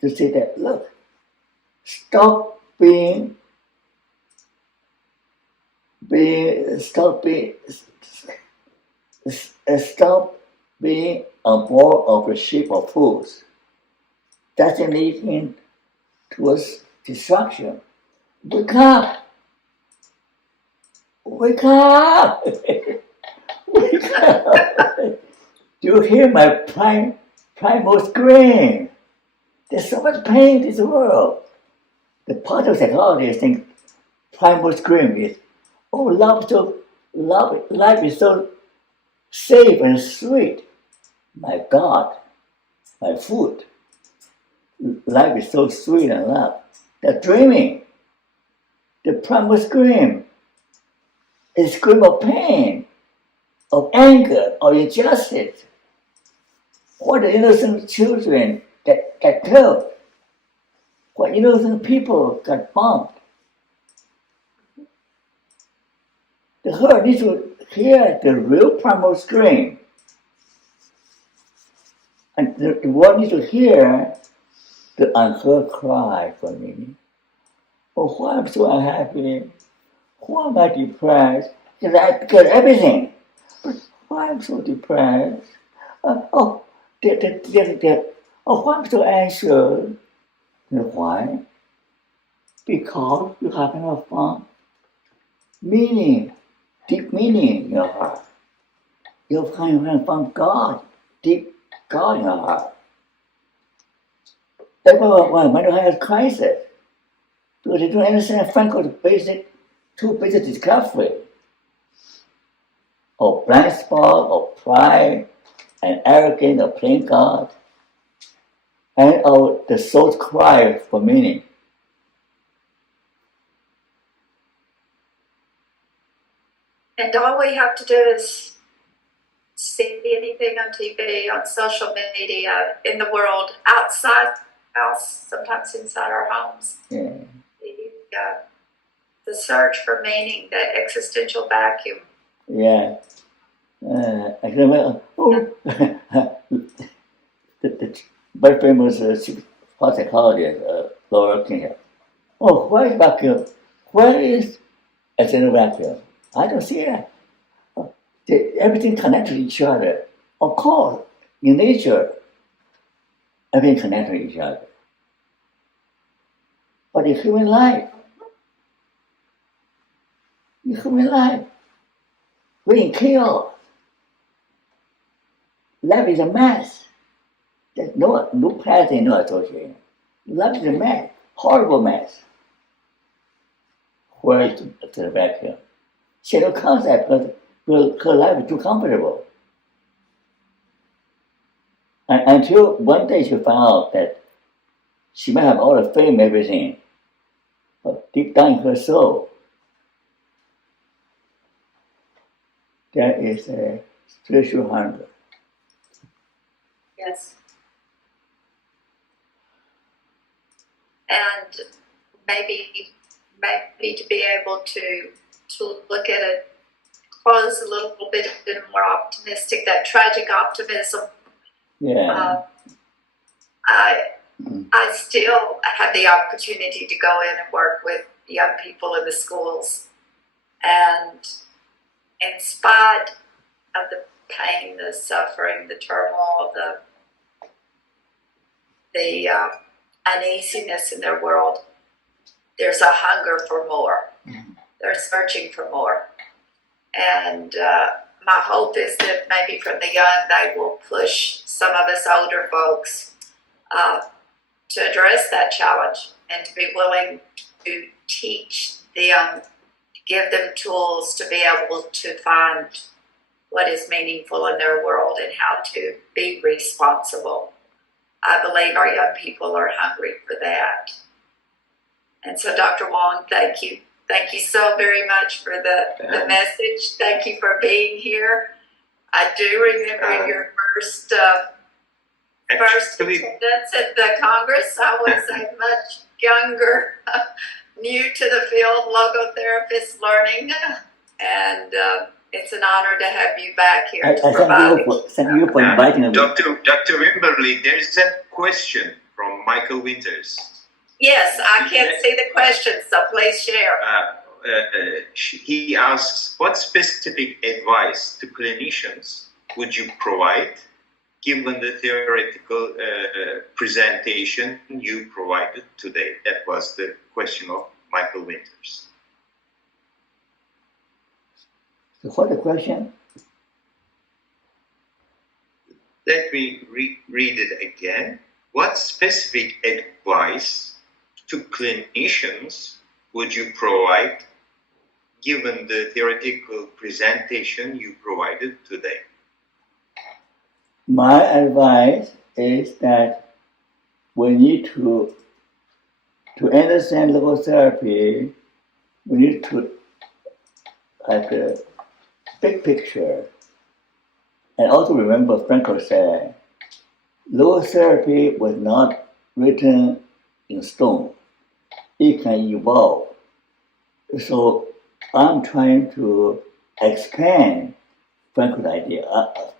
to say that, look, stop being on board of the ship of fools. That's leading towards destruction. Wake up! Wake up! Wake up! Do you hear my primal scream? There's so much pain in this world. The part of psychology thinks primal scream is, oh, life is so safe and sweet. My God, my food. Life is so sweet and love. They're dreaming. The primal scream is a scream of pain, of anger, of injustice. What the innocent children get killed. What innocent people got bombed. The herd needs to hear the real primal scream. And the world needs to hear the unheard cry from me. Oh, why I'm so unhappy? Why am I depressed? Because everything. But why I'm so depressed? Oh, why I'm so anxious? You know why? Because you have enough fun. meaning, deep meaning in your heart. You'll find from God, deep God in your heart. Everyone might have a crisis because they don't understand Frankl's two basic discovery of blind spot, of pride, and arrogance of playing God, and of the soul's cry for meaning. And all we have to do is see anything on TV, on social media, in the world, outside the house, sometimes inside our homes. Yeah. The search for meaning, that existential vacuum. Yeah. I can remember, the very famous psychologist, Laura King. Oh, where is vacuum? Where is a general vacuum? I don't see that. Everything connected to each other. Of course, in nature, everything connected to each other. But in human life, we're in chaos. Life is a mess. There's no pattern, no association. Life is a mess, horrible mess. Where is the vacuum? She had no concept because her life is too comfortable. And until one day she found out that she might have all the fame, everything, but deep down in her soul, there is a spiritual hunger. Yes. And maybe to be able to look at it, close a little bit more optimistic, that tragic optimism. Yeah. I still have the opportunity to go in and work with young people in the schools, and in spite of the pain, the suffering, the turmoil, the uneasiness in their world, there's a hunger for more. They're searching for more. And my hope is that maybe from the young, they will push some of us older folks to address that challenge and to be willing to teach them, give them tools to be able to find what is meaningful in their world and how to be responsible. I believe our young people are hungry for that. And so, Dr. Wong, thank you. Thank you so very much for the message. Thank you for being here. I do remember your first attendance at the Congress. I was a much younger, new to the field logotherapist learning, and it's an honor to have you back here. Thank you for inviting me. Dr. Wimberly, there is a question from Michael Winters. Yes, I can't see the question, so please share. He asks, what specific advice to clinicians would you provide, given the theoretical presentation you provided today? That was the question of Michael Winters. So what's the question? Let me read it again. What specific advice to clinicians would you provide, given the theoretical presentation you provided today? My advice is that we need to understand logotherapy, we need to have a big picture. And also remember Frankl said, logotherapy was not written in stone. It can evolve. So I'm trying to expand Frankl's idea.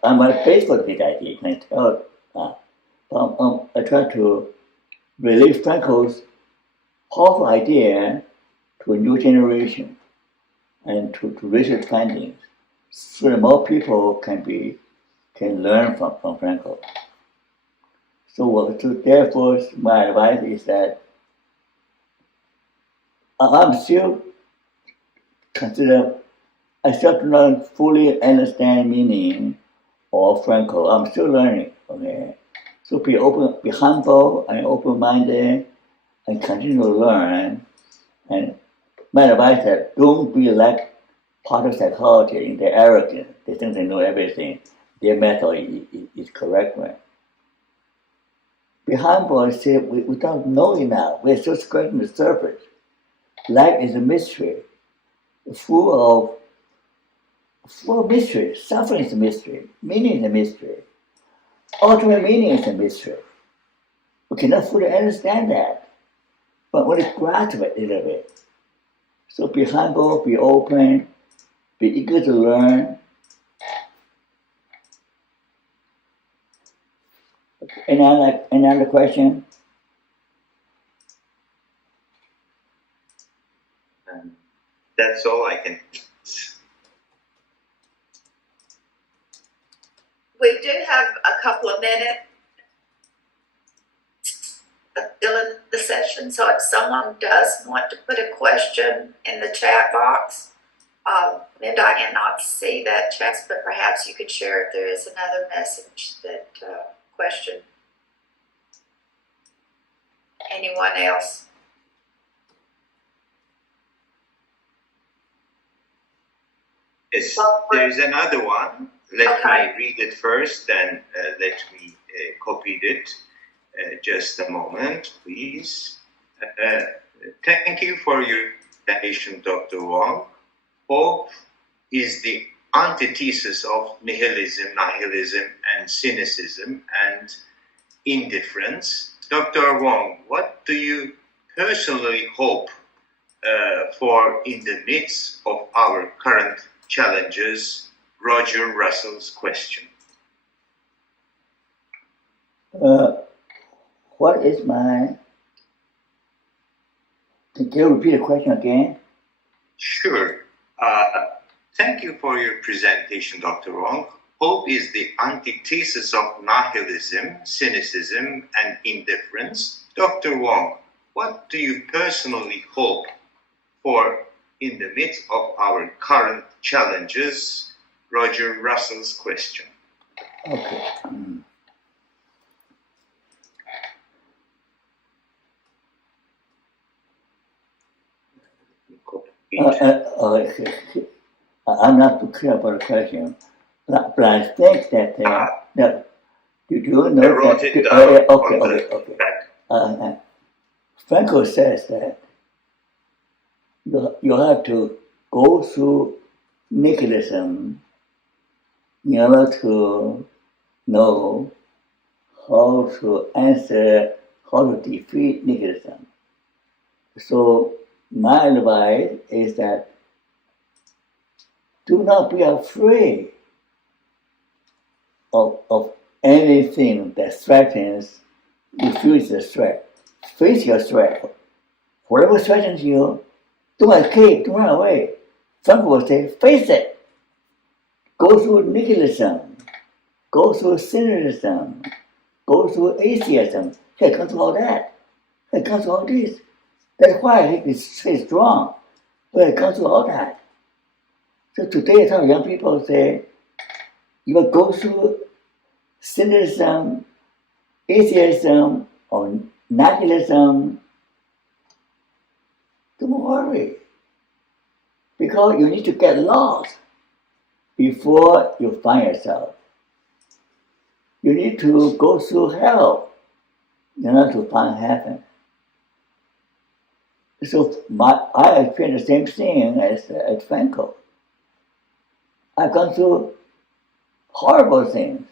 I'm very faithful to his idea, you can tell. I try to relate Frankl's powerful idea to a new generation and to research findings, so that more people can learn from Frankl. So therefore, my advice is that I'm still consider, I still do not fully understand meaning of Frankl. I'm still learning, okay? So be open, be humble and open-minded and continue to learn. And my advice is don't be like part of psychology in their arrogance. They think they know everything. Their method is correct one. Be humble and say we don't know enough. We're still scratching the surface. Life is a mystery, full of mystery. Suffering is a mystery. Meaning is a mystery. Ultimate meaning is a mystery. We cannot fully understand that, but only grasp it a little bit. So be humble, be open, be eager to learn. Any other question? That's all I can. We do have a couple of minutes still in the session, so if someone does want to put a question in the chat box, Linda, I cannot see that chat, but perhaps you could share if there is another message that question. Anyone else? Yes, there is another one. Let me read it first, then let me copy it. Just a moment, please. Thank you for your presentation, Dr. Wong. Hope is the antithesis of nihilism, and cynicism and indifference. Dr. Wong, what do you personally hope for in the midst of our current challenges? Roger Russell's question. What is my... Can you repeat the question again? Sure. Thank you for your presentation, Dr. Wong. Hope is the antithesis of nihilism, cynicism, and indifference. Dr. Wong, what do you personally hope for in the midst of our current challenges? Roger Russell's question. Okay. I'm not too clear about the question, but I think that do you know I wrote that? it down. Okay. Frankl says that you have to go through nihilism in order to know how to answer, how to defeat nihilism. So my advice is that do not be afraid of anything that threatens you. Feel the threat. Face your threat. Whatever threatens you, don't escape, don't run away. Some people say, face it. Go through nihilism. Go through cynicism. Go through atheism. Hey, come through all that. Hey, come through all this. That's why I think it's strong. But it comes through all that. So today, some young people say, you will go through cynicism, atheism, or nihilism. Don't worry. Because you need to get lost before you find yourself. You need to go through hell in order to find heaven. So I experienced the same thing as Frankl. I've gone through horrible things.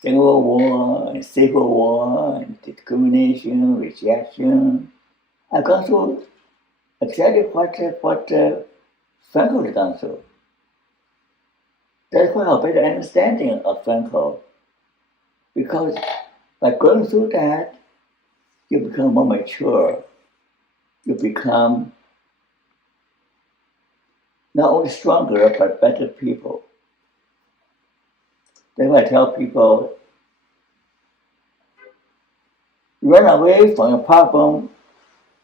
Civil war, and civil war, and discrimination, rejection. I've gone through exactly what Frankl had gone through. That's why I have a better understanding of Frankl. Because by going through that, you become more mature. You become not only stronger, but better people. That's why I tell people, run away from your problem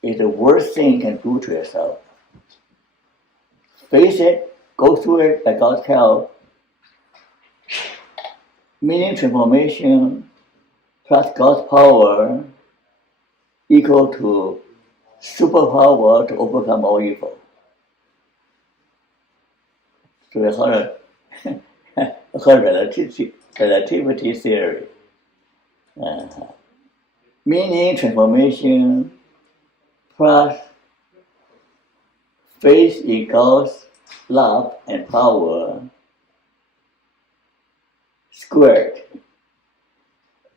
is the worst thing you can do to yourself. Face it, go through it by God's help. Meaning transformation plus God's power equal to superpower to overcome all evil. So we call it relativity theory. Meaning transformation plus faith in God's love and power squared,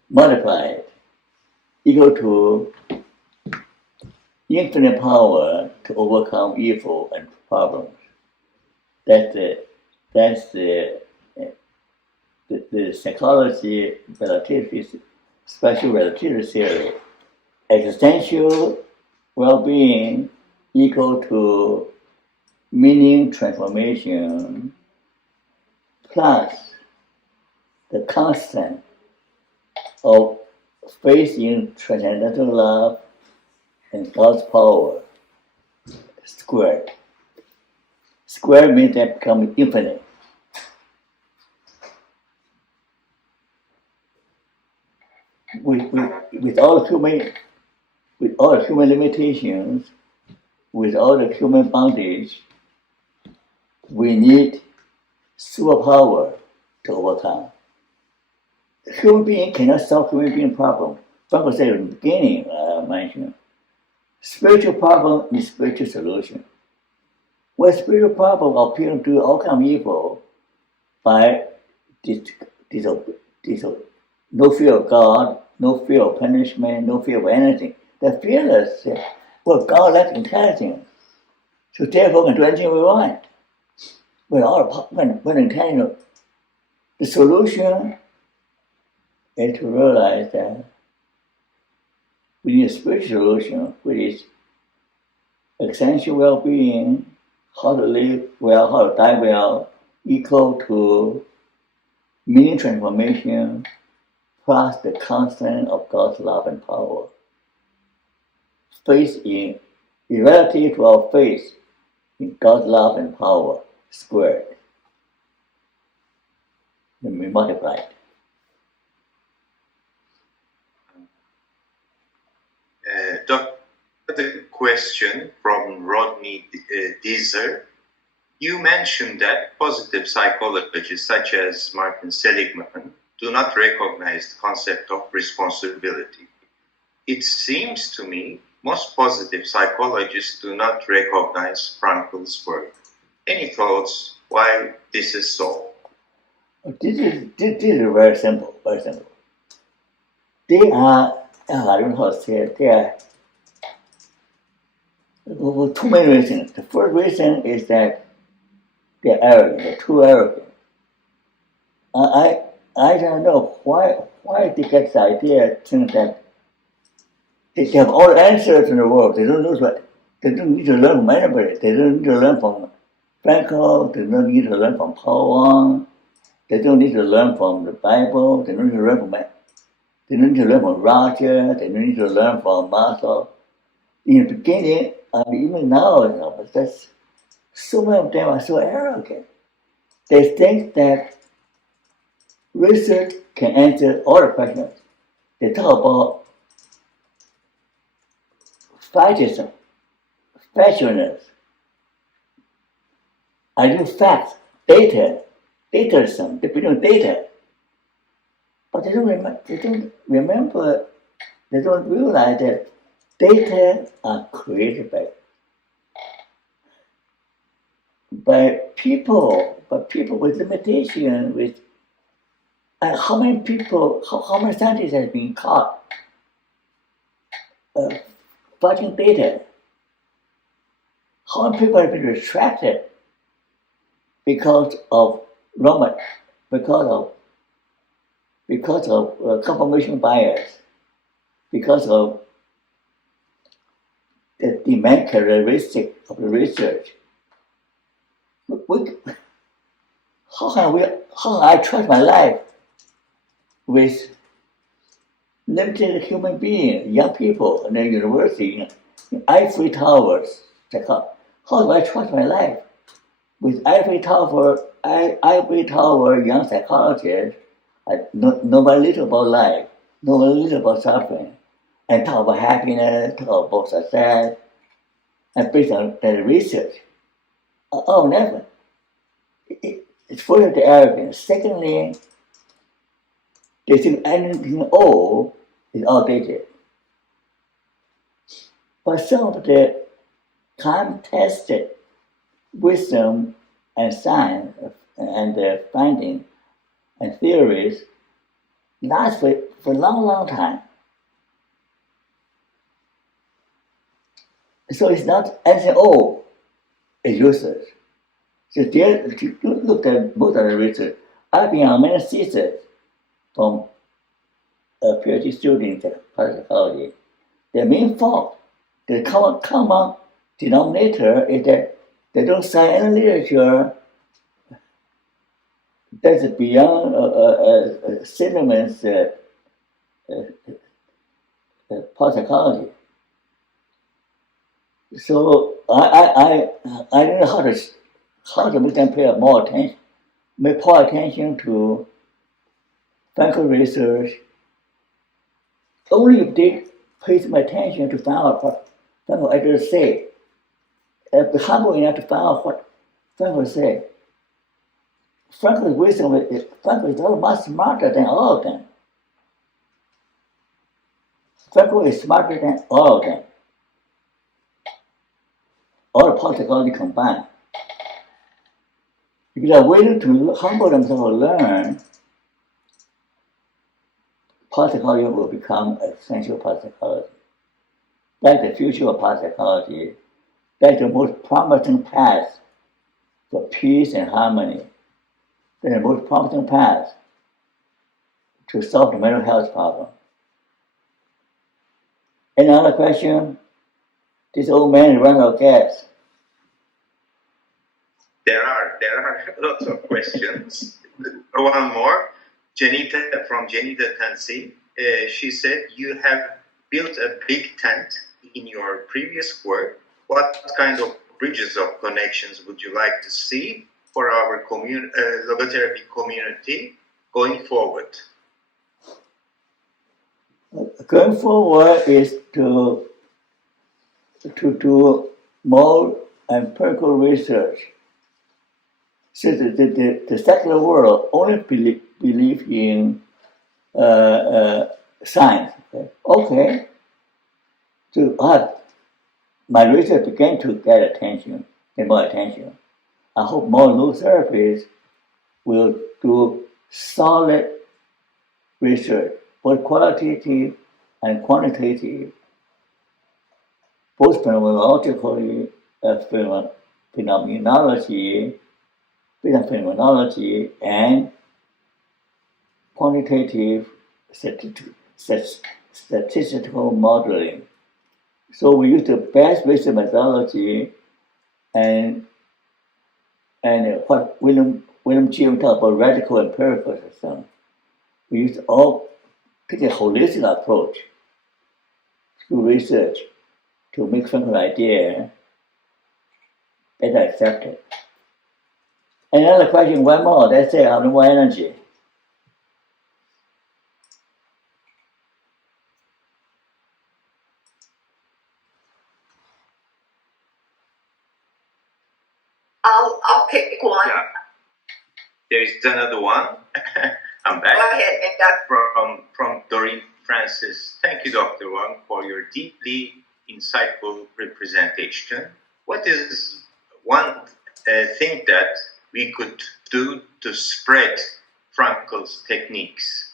multiplied, equal to infinite power to overcome evil and problems. That's the psychology relativity, special relativity theory. Existential well-being equal to meaning transformation plus the constant of faith in transcendental love and God's power squared. Square means that become infinite. With all human limitations, with all the human bondage, we need superpower to overcome. Human being cannot solve human being problem. Frankl said in the beginning, mentioned, spiritual problem is spiritual solution. When spiritual problem appear to all kind of evil by no fear of God, no fear of punishment, no fear of anything. They're fearless. Well, God lacks intelligence, so therefore we can do anything we want. When intelligent, the solution is to realize that we need a spiritual solution, which is essential well-being, how to live well, how to die well, equal to meaning transformation plus the constant of God's love and power. Faith in relative to our faith in God's love and power squared. And we multiply it. The question from Rodney Deezer. You mentioned that positive psychologists such as Martin Seligman do not recognize the concept of responsibility. It seems to me most positive psychologists do not recognize Frankl's work. Any thoughts why this is so? This is very simple, very simple. They are, I don't know how to say it, they are too many reasons. The first reason is that they're arrogant, they're too arrogant. I don't know why they get the idea think that they have all the answers in the world. They don't need to learn from anybody. They don't need to learn from Frankl, they don't need to learn from Paul Wong, they don't need to learn from the Bible, they don't need to learn from Roger, they don't need to learn from Marshall. In the beginning, even now, but that's so many of them are so arrogant. They think that research can answer all the questions. They talk about fascism, fashionness. I use facts, dataism, they bring on data. But they don't remember, they don't realize that data are created by people with limitation, with how many scientists have been caught fudging data? How many people have been retracted because of confirmation bias, because of the demand characteristic of the research? How can I trust my life with limited human beings, young people in the university, Eiffel Towers. Check out, how do I trust my life? With Eiffel Tower young psychologist, I know very little about life, know very little about suffering, and talk about happiness, talk about success, and based on the research. Oh, never. It's full of the arrogance. Secondly, they think anything old is outdated. But some of the time-tested wisdom and science and the finding and theories last for a long, long time. So it's not anything old, it's useless. So there, if you look at most of the research, I've been on many theses from a Ph.D. student in psychology. The main fault, the common denominator is that they don't cite any literature that's beyond Silliman's parapsychology. So I don't know how to make them pay more attention, to Frankl research. Only if they pay some attention to find out what Frankl actually say, be humble enough to find out what Frankl say. Frankl's wisdom, Frankl is much smarter than all of them. Frankl is smarter than all of them. All the parapsychology combined. If they are willing to humble themselves and learn, parapsychology will become essential parapsychology. That's the future of parapsychology. That's the most promising path for peace and harmony. That's the most promising path to solve the mental health problem. Any other question? This old man ran out of gas. There are lots of questions. One more. Janita Tansi. She said, you have built a big tent in your previous work. What kind of bridges of connections would you like to see for our logotherapy community going forward? Going forward is to do more empirical research. So the secular world only believe in science. Okay. So my research began to get more attention. I hope more logotherapists will do solid research, both qualitative and quantitative, both phenomenologically, phenomenology and quantitative statistical modeling. So we use the best research methodology and what William James talked about radical empirical system. We use take a holistic approach to research to make some idea better accepted. Another question, one more, that's it, I have no more energy. I'll pick one. Yeah. There is another one. I'm back. Go ahead, Victor. From Doreen Francis. Thank you, Dr. Wong, for your deeply insightful representation. What is one thing that we could do to spread Frankl's teachings?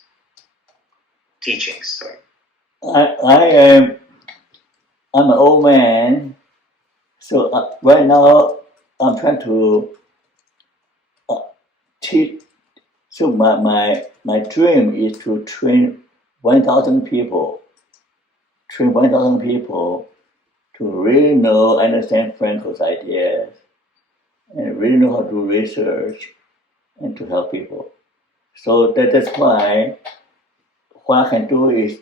I'm an old man, so right now I'm trying to teach. So my dream is to train 1,000 people. Train 1,000 people to really understand Frankl's ideas, and really know how to do research and to help people. So that's why what I can do is,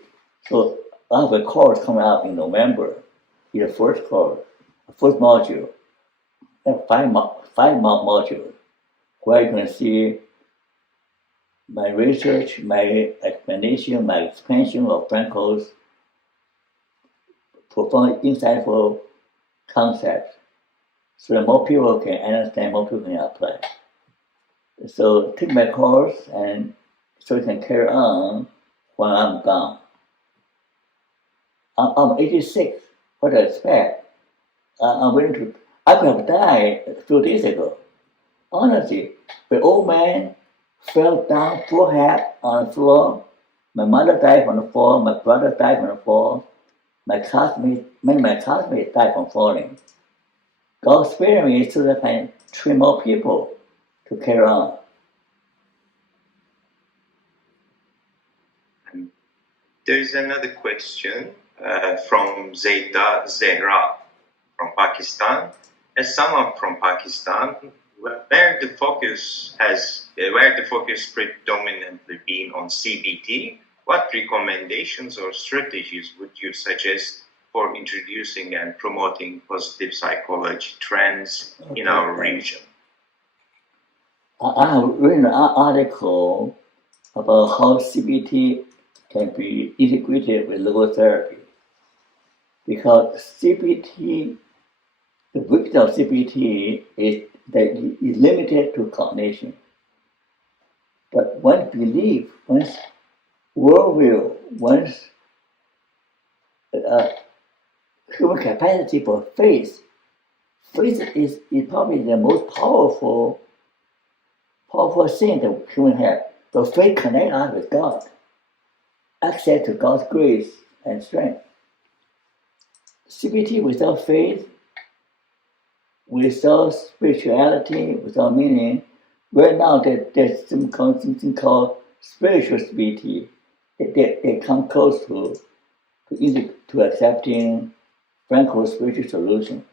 so I have a course coming up in November. in the first course, first module, and five modules, where you can see my research, my explanation, my expansion of Frankl's profound, insightful concepts, so that more people can understand, more people can apply. So take my course, and so you can carry on when I'm gone. I'm 86. What do I expect? I'm willing to. I could have died a few days ago. Honestly, the old man fell down full head on the floor. My mother died from the fall. My brother died from the fall. Many of my classmates died from falling. God spared me so that I can train more people to carry on. There is another question from Zehra from Pakistan. As someone from Pakistan, where the focus predominantly been on CBT, what recommendations or strategies would you suggest for introducing and promoting positive psychology trends in our region? I have written an article about how CBT can be integrated with logotherapy. Because CBT, the victim of CBT is that it is limited to cognition. But one's belief, one's worldview, one's human capacity for faith is probably the most powerful thing that human have. So faith connects us with God, access to God's grace and strength. CBT without faith, without spirituality, without meaning, right now there's something called spiritual CBT. They come close to accepting Frankl's spiritual solution.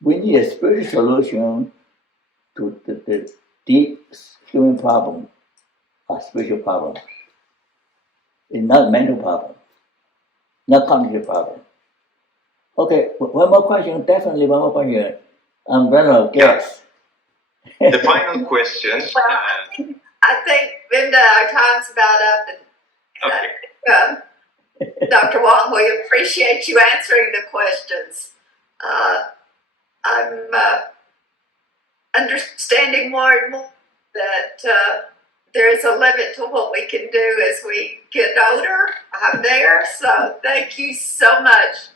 We need a spiritual solution to the deep human problem, a spiritual problem. It's not a mental problem, not cognitive problem. Okay, one more question, definitely one more question. I'm running out of gas. The final question. I think, Linda, our time's about up, and Dr. Wong, we appreciate you answering the questions. I'm understanding more and more that there is a limit to what we can do as we get older. I'm there, so thank you so much.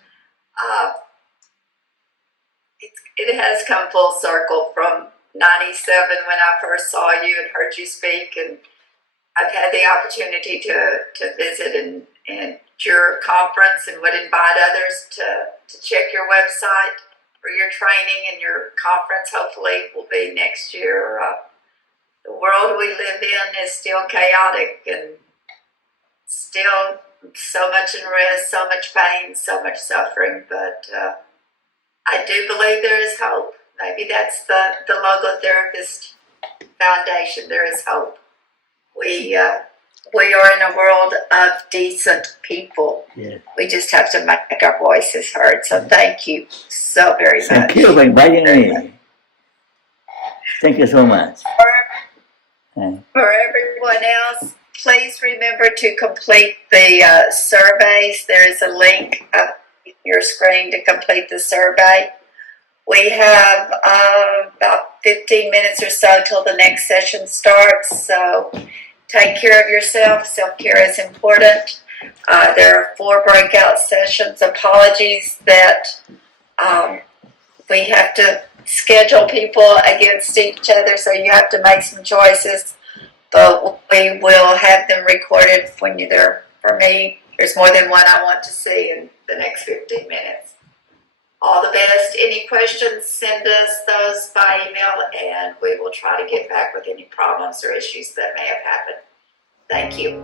It has come full circle from 97 when I first saw you and heard you speak, and I've had the opportunity to visit and your conference, and would invite others to check your website for your training, and your conference hopefully will be next year. The world we live in is still chaotic and still so much unrest, so much pain, so much suffering, but I do believe there is hope. Maybe that's the Logotherapist Foundation. There is hope. We are in a world of decent people. Yeah. We just have to make our voices heard. So thank you so very much. Thank you for inviting me. Thank you so much. For everyone else, please remember to complete the surveys. There is a link up your screen to complete the survey. We have about 15 minutes or so till the next session starts, so take care of yourself. Self-care is important. There are 4 breakout sessions. Apologies that we have to schedule people against each other, so you have to make some choices, but we will have them recorded when you're there. For me, there's more than one I want to see in the next 15 minutes. All the best. Any questions, send us those by email, and we will try to get back with any problems or issues that may have happened. Thank you.